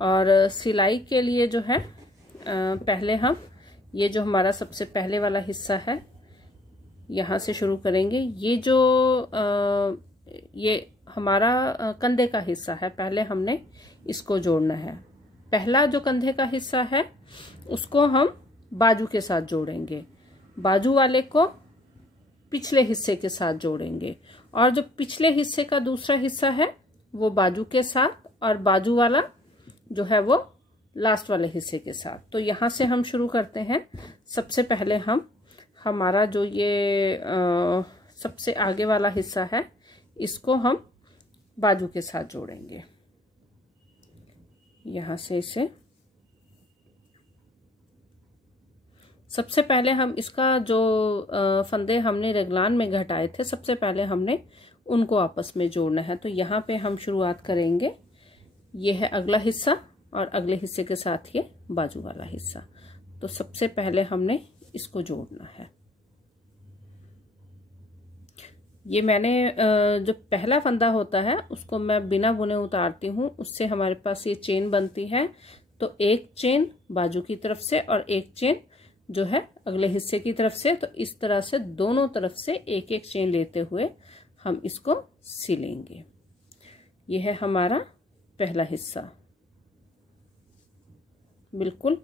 और सिलाई के लिए जो है पहले हम ये जो हमारा सबसे पहले वाला हिस्सा है यहाँ से शुरू करेंगे। ये जो ये हमारा कंधे का हिस्सा है, पहले हमने इसको जोड़ना है। पहला जो कंधे का हिस्सा है उसको हम बाजू के साथ जोड़ेंगे, बाजू वाले को पिछले हिस्से के साथ जोड़ेंगे और जो पिछले हिस्से का दूसरा हिस्सा है वो बाजू के साथ और बाजू वाला जो है वो लास्ट वाले हिस्से के साथ। तो यहाँ से हम शुरू करते हैं। सबसे पहले हम हमारा जो ये सबसे आगे वाला हिस्सा है इसको हम बाजू के साथ जोड़ेंगे। यहाँ से इसे सबसे पहले हम इसका जो फंदे हमने रेगलान में घटाए थे सबसे पहले हमने उनको आपस में जोड़ना है। तो यहाँ पे हम शुरुआत करेंगे, ये है अगला हिस्सा और अगले हिस्से के साथ ये बाजू वाला हिस्सा। तो सबसे पहले हमने इसको जोड़ना है। ये मैंने जो पहला फंदा होता है उसको मैं बिना बुने उतारती हूँ, उससे हमारे पास ये चेन बनती है। तो एक चेन बाजू की तरफ से और एक चेन जो है अगले हिस्से की तरफ से। तो इस तरह से दोनों तरफ से एक एक चेन लेते हुए हम इसको सिलेंगे। यह है हमारा पहला हिस्सा, बिल्कुल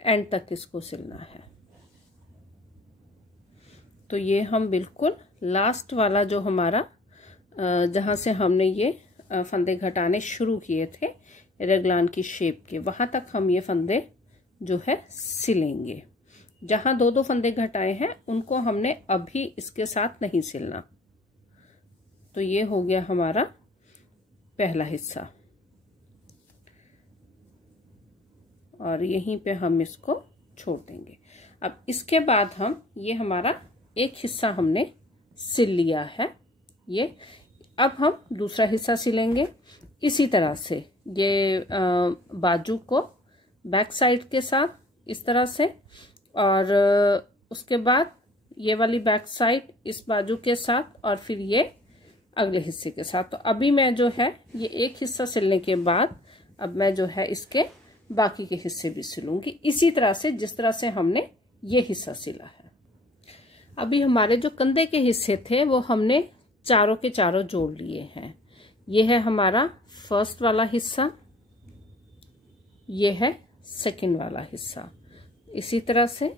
एंड तक इसको सिलना है। तो ये हम बिल्कुल लास्ट वाला जो हमारा जहां से हमने ये फंदे घटाने शुरू किए थे रेगलान की शेप के, वहां तक हम ये फंदे जो है सिलेंगे। जहां दो दो फंदे घटाए हैं उनको हमने अभी इसके साथ नहीं सिलना। तो ये हो गया हमारा पहला हिस्सा और यहीं पे हम इसको छोड़ देंगे। अब इसके बाद हम ये हमारा एक हिस्सा हमने सिल लिया है ये। अब हम दूसरा हिस्सा सिलेंगे इसी तरह से, ये बाजू को बैक साइड के साथ इस तरह से, और उसके बाद ये वाली बैक साइड इस बाजू के साथ, और फिर ये अगले हिस्से के साथ। तो अभी मैं जो है ये एक हिस्सा सिलने के बाद अब मैं जो है इसके बाकी के हिस्से भी सिलूंगी इसी तरह से जिस तरह से हमने ये हिस्सा सिला है। अभी हमारे जो कंधे के हिस्से थे वो हमने चारों के चारों जोड़ लिए हैं। ये है हमारा फर्स्ट वाला हिस्सा, ये है सेकंड वाला हिस्सा, इसी तरह से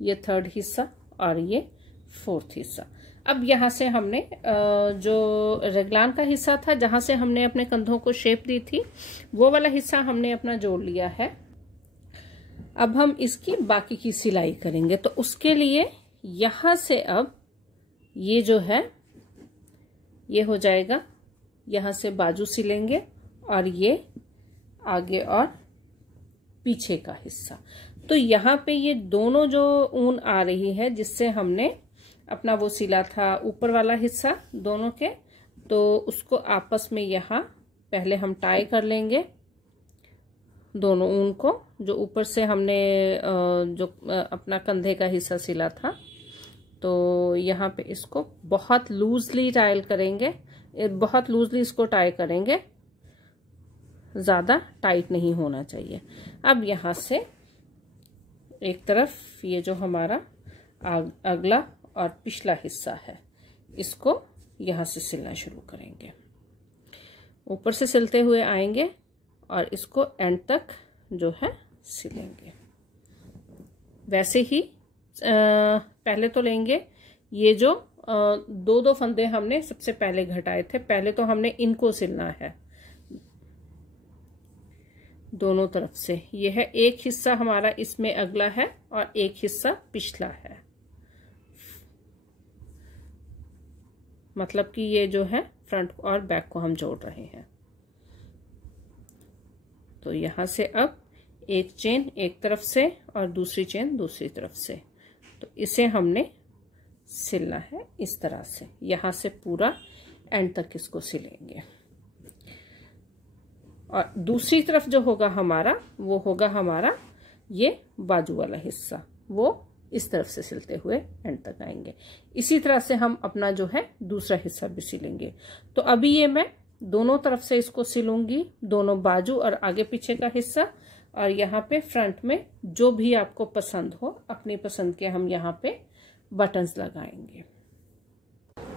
ये थर्ड हिस्सा और ये फोर्थ हिस्सा। अब यहाँ से हमने जो रेगलान का हिस्सा था जहाँ से हमने अपने कंधों को शेप दी थी वो वाला हिस्सा हमने अपना जोड़ लिया है। अब हम इसकी बाकी की सिलाई करेंगे, तो उसके लिए यहाँ से अब ये जो है ये हो जाएगा, यहाँ से बाजू सिलेंगे और ये आगे और पीछे का हिस्सा। तो यहाँ पे ये दोनों जो ऊन आ रही है जिससे हमने अपना वो सिला था ऊपर वाला हिस्सा दोनों के, तो उसको आपस में यहाँ पहले हम टाई कर लेंगे दोनों ऊन को, जो ऊपर से हमने जो अपना कंधे का हिस्सा सिला था। तो यहाँ पे इसको बहुत लूजली टाई करेंगे, बहुत लूजली इसको टाई करेंगे, ज़्यादा टाइट नहीं होना चाहिए। अब यहाँ से एक तरफ ये जो हमारा अगला और पिछला हिस्सा है इसको यहाँ से सिलना शुरू करेंगे, ऊपर से सिलते हुए आएंगे और इसको एंड तक जो है सिलेंगे। वैसे ही पहले तो लेंगे ये जो दो दो फंदे हमने सबसे पहले घटाए थे, पहले तो हमने इनको सिलना है दोनों तरफ से। यह है एक हिस्सा हमारा इसमें अगला है और एक हिस्सा पिछला है, मतलब कि ये जो है फ्रंट और बैक को हम जोड़ रहे हैं। तो यहां से अब एक चेन एक तरफ से और दूसरी चेन दूसरी तरफ से, तो इसे हमने सिलना है इस तरह से, यहां से पूरा एंड तक इसको सिलेंगे। और दूसरी तरफ जो होगा हमारा वो होगा हमारा ये बाजू वाला हिस्सा, वो इस तरफ से सिलते हुए एंड तक आएंगे। इसी तरह से हम अपना जो है दूसरा हिस्सा भी सिलेंगे। तो अभी ये मैं दोनों तरफ से इसको सिलूंगी, दोनों बाजू और आगे पीछे का हिस्सा, और यहाँ पे फ्रंट में जो भी आपको पसंद हो अपनी पसंद के हम यहाँ पे बटन्स लगाएंगे।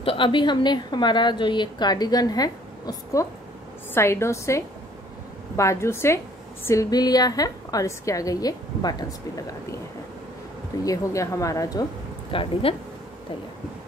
तो अभी हमने हमारा जो ये कार्डिगन है उसको साइडों से बाजू से सिल भी लिया है और इसके आगे ये बटन्स भी लगा दिए हैं। तो ये हो गया हमारा जो कार्डिगन तैयार।